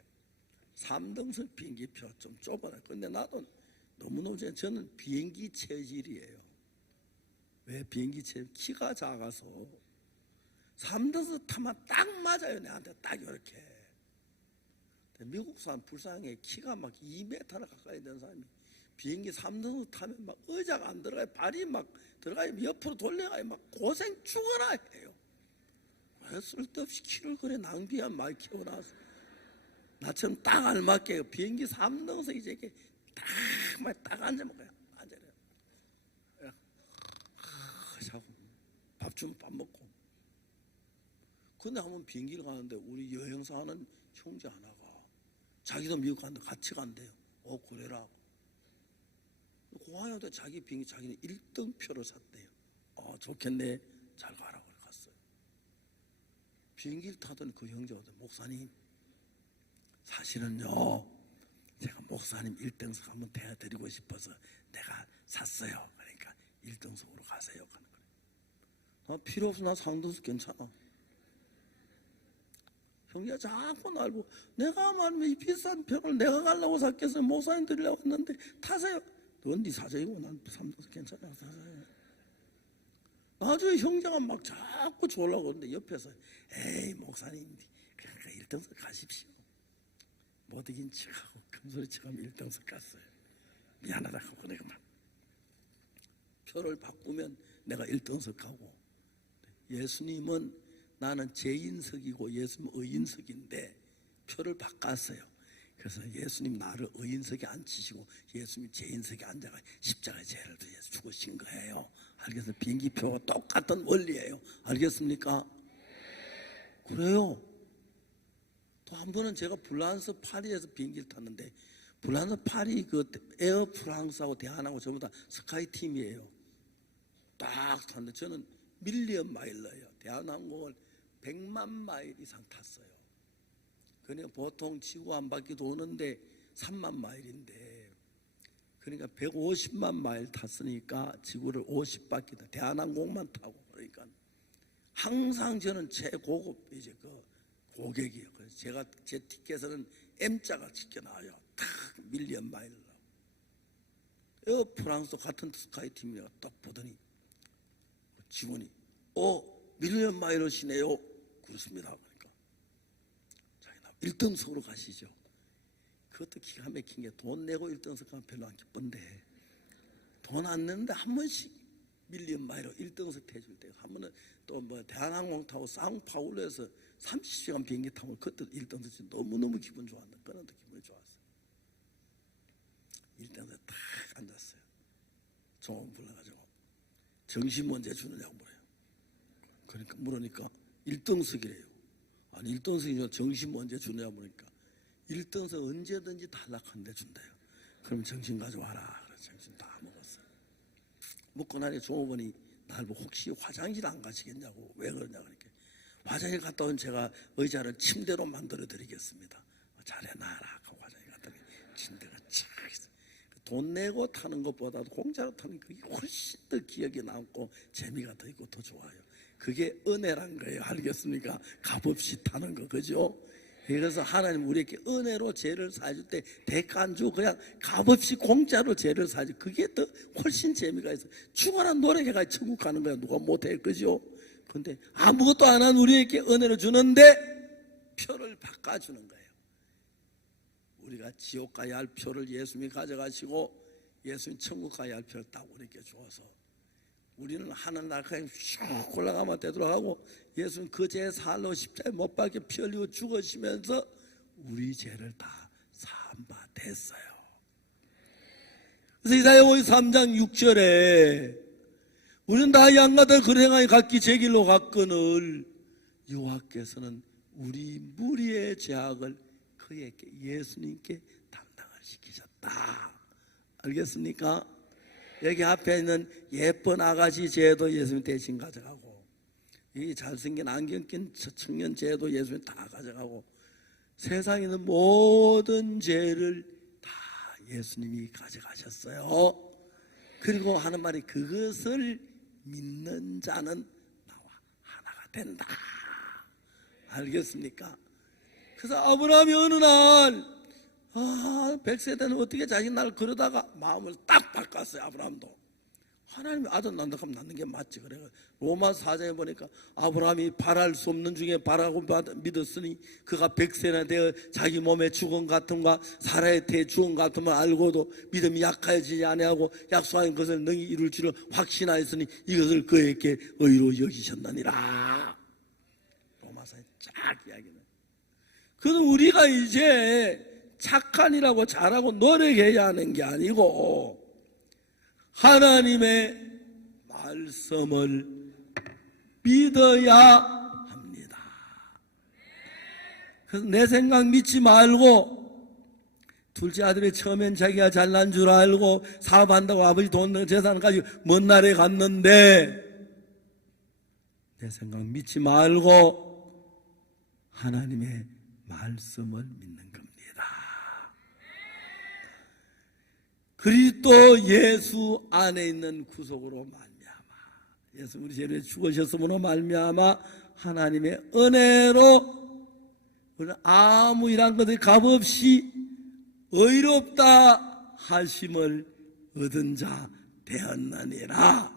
3등석 비행기표 좀 좁아요. 근데 나도 너무너무 저는 비행기 체질이에요. 왜 비행기 체질? 키가 작아서 3등석 타면 딱 맞아요. 내한테 딱 이렇게. 미국 사람 불쌍해. 키가 막 2m나 가까이 되는 사람이 비행기 3등석 타면 막 의자가 안 들어가요. 발이 막 들어가요. 옆으로 돌려가요. 막 고생 죽어라 해요. 왜 쓸데없이 키를 그래 낭비한 말 키워놔서. 나처럼 딱 알맞게 비행기 3등석 이제 이렇게 딱 앉으면 그냥 앉아요. 자고 밥 주면 밥 먹고. 근데 한번 비행기를 가는데 우리 여행사 하는 형제 하나가 자기도 미국 가는데 같이 간대요. 그래라. 공항에 오다 자기 비행기 자기는 1등 표를 샀대요. 좋겠네. 잘 가라고 갔어요. 비행기를 타던 그 형제가 목사님 사실은요 제가 목사님 1등석 한번 대해드리고 싶어서 내가 샀어요. 그러니까 1등석으로 가세요 하는 거예요. 필요 없어. 나 상등석 괜찮아. 형제가 자꾸 날 보고 내가 말하면 이 비싼 표를 내가 가려고 샀겠어요. 목사님 드리려고 했는데 타세요. 넌 네 사정이고 난 3등석 괜찮아. 타세요. 나중에 형제가 막 자꾸 졸라고 그러는데 옆에서 에이 목사님 그러니까 1등석 가십시오. 못 이긴 척하고 금소리 척하면 1등석 갔어요. 미안하다고 내가 막 표를 바꾸면 내가 1등석 가고. 예수님은 나는 죄인석이고 예수님은 의인석인데 표를 바꿨어요. 그래서 예수님 나를 의인석에 앉히시고 예수님 죄인석에 앉아가 십자가의 죄를 위해서 죽으신 거예요. 알겠어요? 비행기표가 똑같은 원리예요. 알겠습니까? 그래요. 또 한 번은 제가 프랑스 파리에서 비행기를 탔는데 프랑스 파리 그 에어 프랑스하고 대한하고 전부 다 스카이 팀이에요. 딱 탔는데 저는 밀리언 마일러예요. 대한항공을 100만 마일 이상 탔어요. 그러니까 보통 지구 한 바퀴 도는데 3만 마일인데 그러니까 150만 마일 탔으니까 지구를 50바퀴 대한항공만 타고 그러니까 항상 저는 최고급 이제 그 고객이에요. 그래서 제가 제 티켓에는 M자가 찍혀 나와요. 탁 밀리언 마일로. 에어 프랑스 같은 스카이 팀이라 딱 보더니 직원이 밀리언 마일러시네요. 그렇습니다. 그러니까 자기 나 1등석으로 가시죠. 그것도 기가 막힌 게 돈 내고 1등석 가면 별로 안 기쁜데 돈 안 내는데 한 번씩 밀리언 마일로 1등석 태줄 때 한 번은 또 뭐 대한항공 타고 상파울로에서 30시간 비행기 타고 그때 1등석 너무너무 기분 좋았는데 그날도 기분이 좋았어요. 1등석 딱 앉았어요. 종업 불러가지고 정신 먼저 주느냐고 물어요. 그러니까 물으니까 1등석이래요. 아니 1등석이면 정신 먼저 주느냐고 물으니까 1등석 언제든지 탈락하는데 준대요. 그럼 정신 가져와라. 그래서 정신 다 먹었어요. 먹고 나니 종업원이 날 보고 혹시 화장실 안 가시겠냐고. 왜 그러냐 그러니까 화장실 갔다 온 제가 의자를 침대로 만들어 드리겠습니다. 잘해놔라. 화장실 갔더니 침대가 쫙 있어요. 돈 내고 타는 것보다도 공짜로 타는 그게 훨씬 더 기억에 남고 재미가 더 있고 더 좋아요. 그게 은혜란 거예요. 알겠습니까? 값없이 타는 거, 그죠? 그래서 하나님 우리에게 은혜로 죄를 사줄 때 대가 안 주고 그냥 값없이 공짜로 죄를 사줄, 그게 더 훨씬 재미가 있어. 죽어라 노력해가 천국 가는 거야. 누가 못해, 그죠? 근데 아무것도 안 한 우리에게 은혜를 주는데 표를 바꿔주는 거예요. 우리가 지옥 가야 할 표를 예수님이 가져가시고 예수님 천국 가야 할 표를 딱 우리에게 주어서 우리는 하늘날 그냥 슉 올라가면 되돌아가고 예수는 그 죄 살로 십자가에 못 박혀 피 흘리고 죽으시면서 우리 죄를 다 사함바 됐어요. 그래서 이사야 53장 6절에 우리는 다 양가들 그를 행하여 각기 제 길로 갔거늘 여호와께서는 우리 무리의 죄악을 그에게 예수님께 담당을 시키셨다. 알겠습니까? 여기 앞에 있는 예쁜 아가씨 죄도 예수님 대신 가져가고 이 잘생긴 안경 낀 청년 죄도 예수님 다 가져가고 세상에 있는 모든 죄를 다 예수님이 가져가셨어요. 그리고 하는 말이 그것을 믿는 자는 나와 하나가 된다. 알겠습니까? 그래서 아브라함이 어느 날 100세대는 어떻게 자기 날 그러다가 마음을 딱 바꿨어요. 아브라함도 하나님이 아들 낳는다 하면 낳는 게 맞지. 그래 로마 4장에 보니까 아브라함이 바랄 수 없는 중에 바라고 믿었으니 그가 100세나 되어 자기 몸에 죽은 같음과 사라의 태에 죽은 같음을 알고도 믿음이 약해지지 아니하고 약속한 것을 능히 이룰 줄을 확신하였으니 이것을 그에게 의로 여기셨느니라. 로마서에 쫙 이야기는. 그는 우리가 이제 착한이라고 잘하고 노력해야 하는 게 아니고 하나님의 말씀을 믿어야 합니다. 그래서 내 생각 믿지 말고 둘째 아들이 처음엔 자기가 잘난 줄 알고 사업한다고 아버지 돈 재산 가지고 먼 나라에 갔는데 내 생각 믿지 말고 하나님의 말씀을 믿는 겁니다. 그리스도 예수 안에 있는 구속으로 말미암아 예수 우리 죄를 죽으셨음으로 말미암아 하나님의 은혜로 우리는 아무 일한 것에 값없이 의롭다 하심을 얻은 자 되었느니라.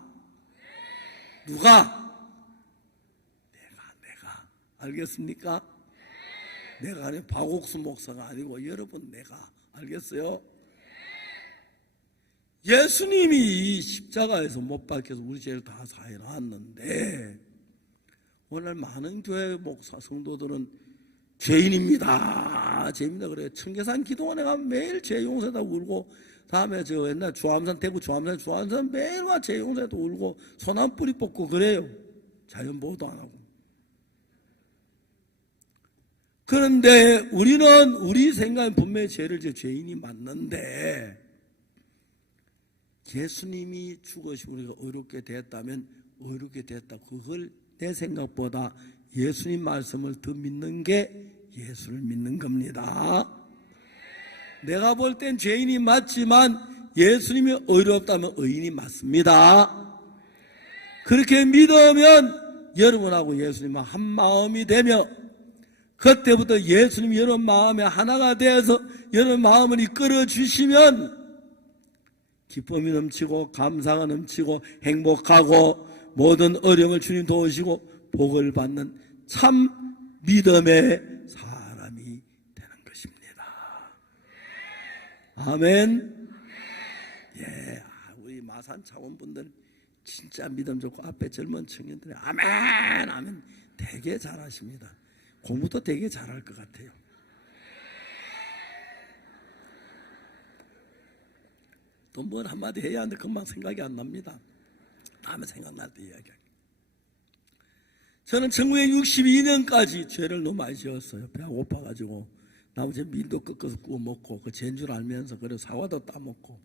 누가? 내가 알겠습니까? 내가 아니 박옥수 목사가 아니고 여러분 내가 알겠어요? 예수님이 십자가에서 못 박혀서 우리 죄를 다 사해 놨는데 오늘 많은 교회 목사 성도들은 죄인입니다. 죄입니다. 그래요. 청계산 기도원에 가면 매일 죄 용서다 울고 다음에 저 옛날 주암산 대구 주암산 매일 와 죄 용서도 울고 소나무 뿌리 뽑고 그래요. 자연 보호도 안 하고. 그런데 우리는 우리 생각엔 분명히 죄를 제 죄인이 맞는데 예수님이 죽으시고 우리가 의롭게 됐다면 의롭게 됐다. 그걸 내 생각보다 예수님 말씀을 더 믿는 게 예수를 믿는 겁니다. 내가 볼 땐 죄인이 맞지만 예수님이 의롭다면 의인이 맞습니다. 그렇게 믿으면 여러분하고 예수님은 한 마음이 되며 그때부터 예수님이 여러분 마음에 하나가 되어서 여러분 마음을 이끌어 주시면 기쁨이 넘치고 감사가 넘치고 행복하고 모든 어려움을 주님 도우시고 복을 받는 참 믿음의 사람이 되는 것입니다. 아멘. 예, 우리 마산 차원분들 진짜 믿음 좋고 앞에 젊은 청년들이 아멘 아멘 되게 잘하십니다. 공부도 되게 잘할 것 같아요. 또 뭘 한마디 해야 하는데 금방 생각이 안 납니다. 다음에 생각날 때 이야기할게요. 저는 1962년까지 죄를 너무 많이 지었어요. 배가 고파가지고 나머지 밀도 꺾어서 구워 먹고 그 죄인 줄 알면서 그래서 사과도 따먹고,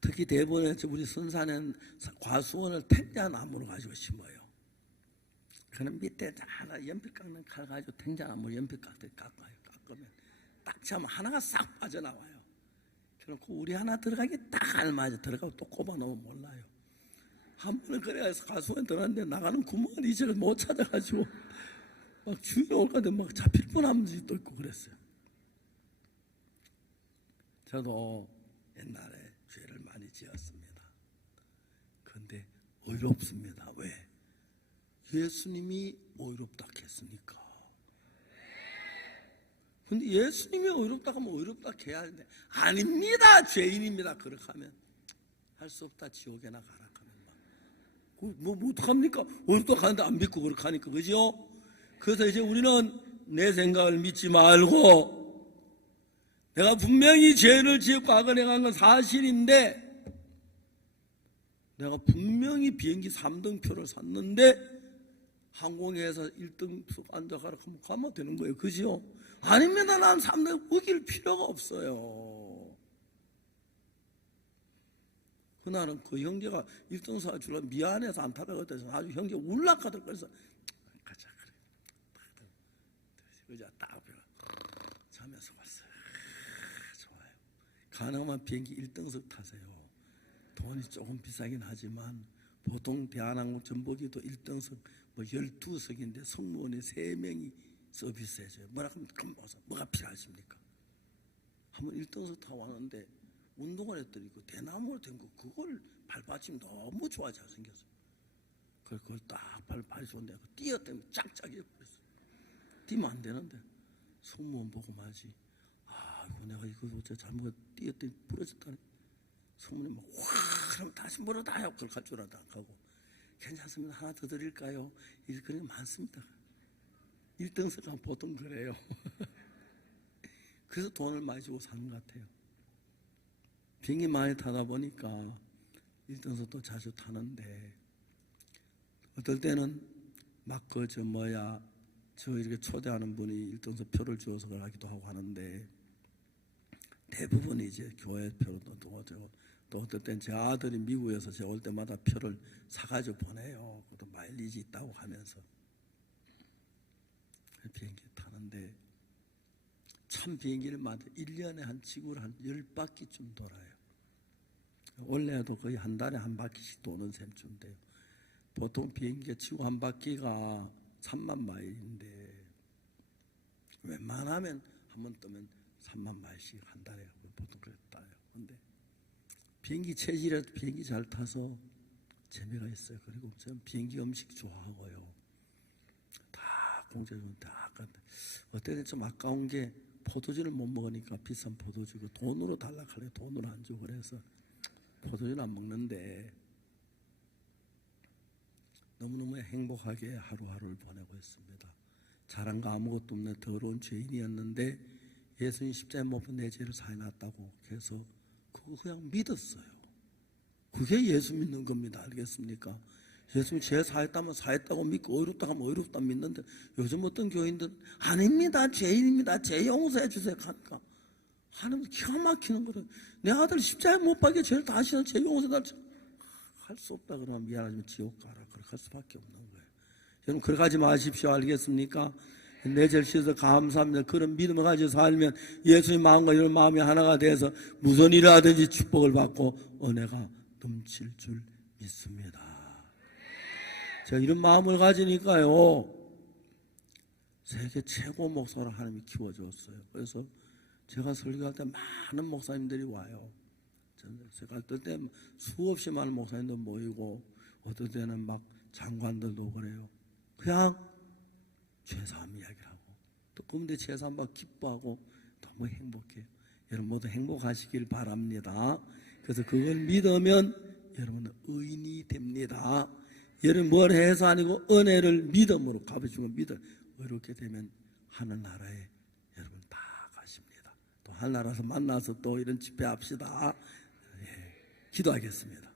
특히 대부분의 우리 선사는 과수원을 탱자나무로 가지고 심어요. 그는 밑에 하나 연필 깎는 칼 가지고 탱자나무 연필 깎으면 딱 차면 하나가 싹 빠져나와요. 그래놓고 우리 하나 들어가기 딱 알맞아. 들어가고 또 꼽아 넣으면 몰라요. 한 번은 그래서 가수원 들어갔는데 나가는 구멍을 이제 못 찾아가지고 막 주인이 올까지 막 잡힐 뻔한 적도 있고 그랬어요. 저도 옛날에 죄를 많이 지었습니다. 그런데 어이롭습니다. 왜? 예수님이 어이롭다 했으니까. 근데 예수님이 어이롭다 하면 어이롭다 해야 하는데 아닙니다. 죄인입니다. 그렇게 하면 할 수 없다. 지옥에나 가라 하면 뭐 어떡합니까? 어이롭다 하는데 안 믿고 그렇게 하니까, 그죠? 그래서 이제 우리는 내 생각을 믿지 말고, 내가 분명히 죄를 지었고 악을 행한 건 사실인데 내가 분명히 비행기 3등표를 샀는데 항공에서 1등석 앉아가라 하면 가면 되는 거예요. 그죠? 아닙니다. 난 3등 우길 필요가 없어요. 그날은 그 형제가 1등석 주려고 미안해서 안 타려고 아주 형제 울락하더라고요. 그래서 가자 그래. 의자 딱 자면서 봤어요. 좋아요. 가능하면 비행기 1등석 타세요. 돈이 조금 비싸긴 하지만 보통 대한항공 전보기도 1등석 뭐 12석인데 승무원이 3명이 서비스해줘요. 뭐라 하면 금방서 뭐가 필요하십니까? 한번 1등석 타고 왔는데 운동을 했더니 그 대나무로 된 거 그걸 발받침 너무 좋아 잘생겼어요. 그걸 딱 발이 좋은데 뛰었더니 짝짝이 버렸어요. 뛰면 안 되는데 승무원 보고 말지. 아이고 내가 이거 어째 잘못 뛰었더니 부러졌다니. 승무원이 막 확 하면 다시 물어다요. 그걸 갈 줄 알아도 안 가고. 괜찮습니다. 하나 더 드릴까요? 그런 게 많습니다. 1등석은 보통 그래요. 그래서 돈을 많이 주고 사는 것 같아요. 비행기 많이 타다 보니까 1등석도 자주 타는데 어떨 때는 막 저 이렇게 초대하는 분이 1등석 표를 주어서 가기도 하고 하는데 대부분이 이제 교회 표도 또 어떨 땐 제 아들이 미국에서 제가 올 때마다 표를 사가지고 보내요. 그것도 마일리지 있다고 하면서 비행기 타는데 참 비행기를 1년에 한 지구를 한 10바퀴쯤 돌아요. 원래도 거의 한 달에 한 바퀴씩 도는 셈쯤 돼요. 보통 비행기가 지구 한 바퀴가 3만 마일인데 웬만하면 한 번 뜨면 3만 마일씩 한 달에 보통 그랬다요. 근데 비행기 체질에도 비행기 잘 타서 재미가 있어요. 그리고 저는 비행기 음식 좋아하고요. 다 공짜로 다 아까운데 어때는 좀 아까운 게 포도주를 못 먹으니까 비싼 포도주 돈으로 달라고 하래. 돈으로 안 주고 그래서 포도주는 안 먹는데 너무너무 행복하게 하루하루를 보내고 있습니다. 잘한 거 아무것도 없는 더러운 죄인이었는데 예수님 십자가에 못 박혀 내 죄를 사해놨다고 해서 그거 그냥 믿었어요. 그게 예수 믿는 겁니다. 알겠습니까? 예수님 죄 사했다면 사했다고 믿고 어렵다 하면 어렵다 믿는데 요즘 어떤 교인들은 아닙니다. 죄인입니다. 죄 용서해 주세요. 하니까 하나님 기가 막히는 거를 내 아들 십자가에 못 박혀 죄를 다 하시는 죄 용서해 할 수 없다 그러면 미안하지만 지옥 가라. 그렇게 할 수밖에 없는 거예요. 여러분 그렇게 하지 마십시오. 알겠습니까? 내 죄를 씻어서 감사합니다. 그런 믿음을 가지고 살면 예수님 마음과 이런 마음이 하나가 돼서 무슨 일을 하든지 축복을 받고 은혜가 넘칠 줄 믿습니다. 제가 이런 마음을 가지니까요 세계 최고 목사로 하나님이 키워줬어요. 그래서 제가 설교할 때 많은 목사님들이 와요. 제가 어떨 때 수없이 많은 목사님들 모이고 어떨 때는 막 장관들도 그래요. 그냥 죄사함 이야기를 하고 또 그분들 죄사함 받고 기뻐하고 너무 행복해요. 여러분 모두 행복하시길 바랍니다. 그래서 그걸 믿으면 여러분은 의인이 됩니다. 여러분 뭘 해서 아니고 은혜를 믿음으로 갚아주는 믿음. 이렇게 되면 하늘나라에 여러분 다 가십니다. 또 하늘나라에서 만나서 또 이런 집회합시다. 예, 기도하겠습니다.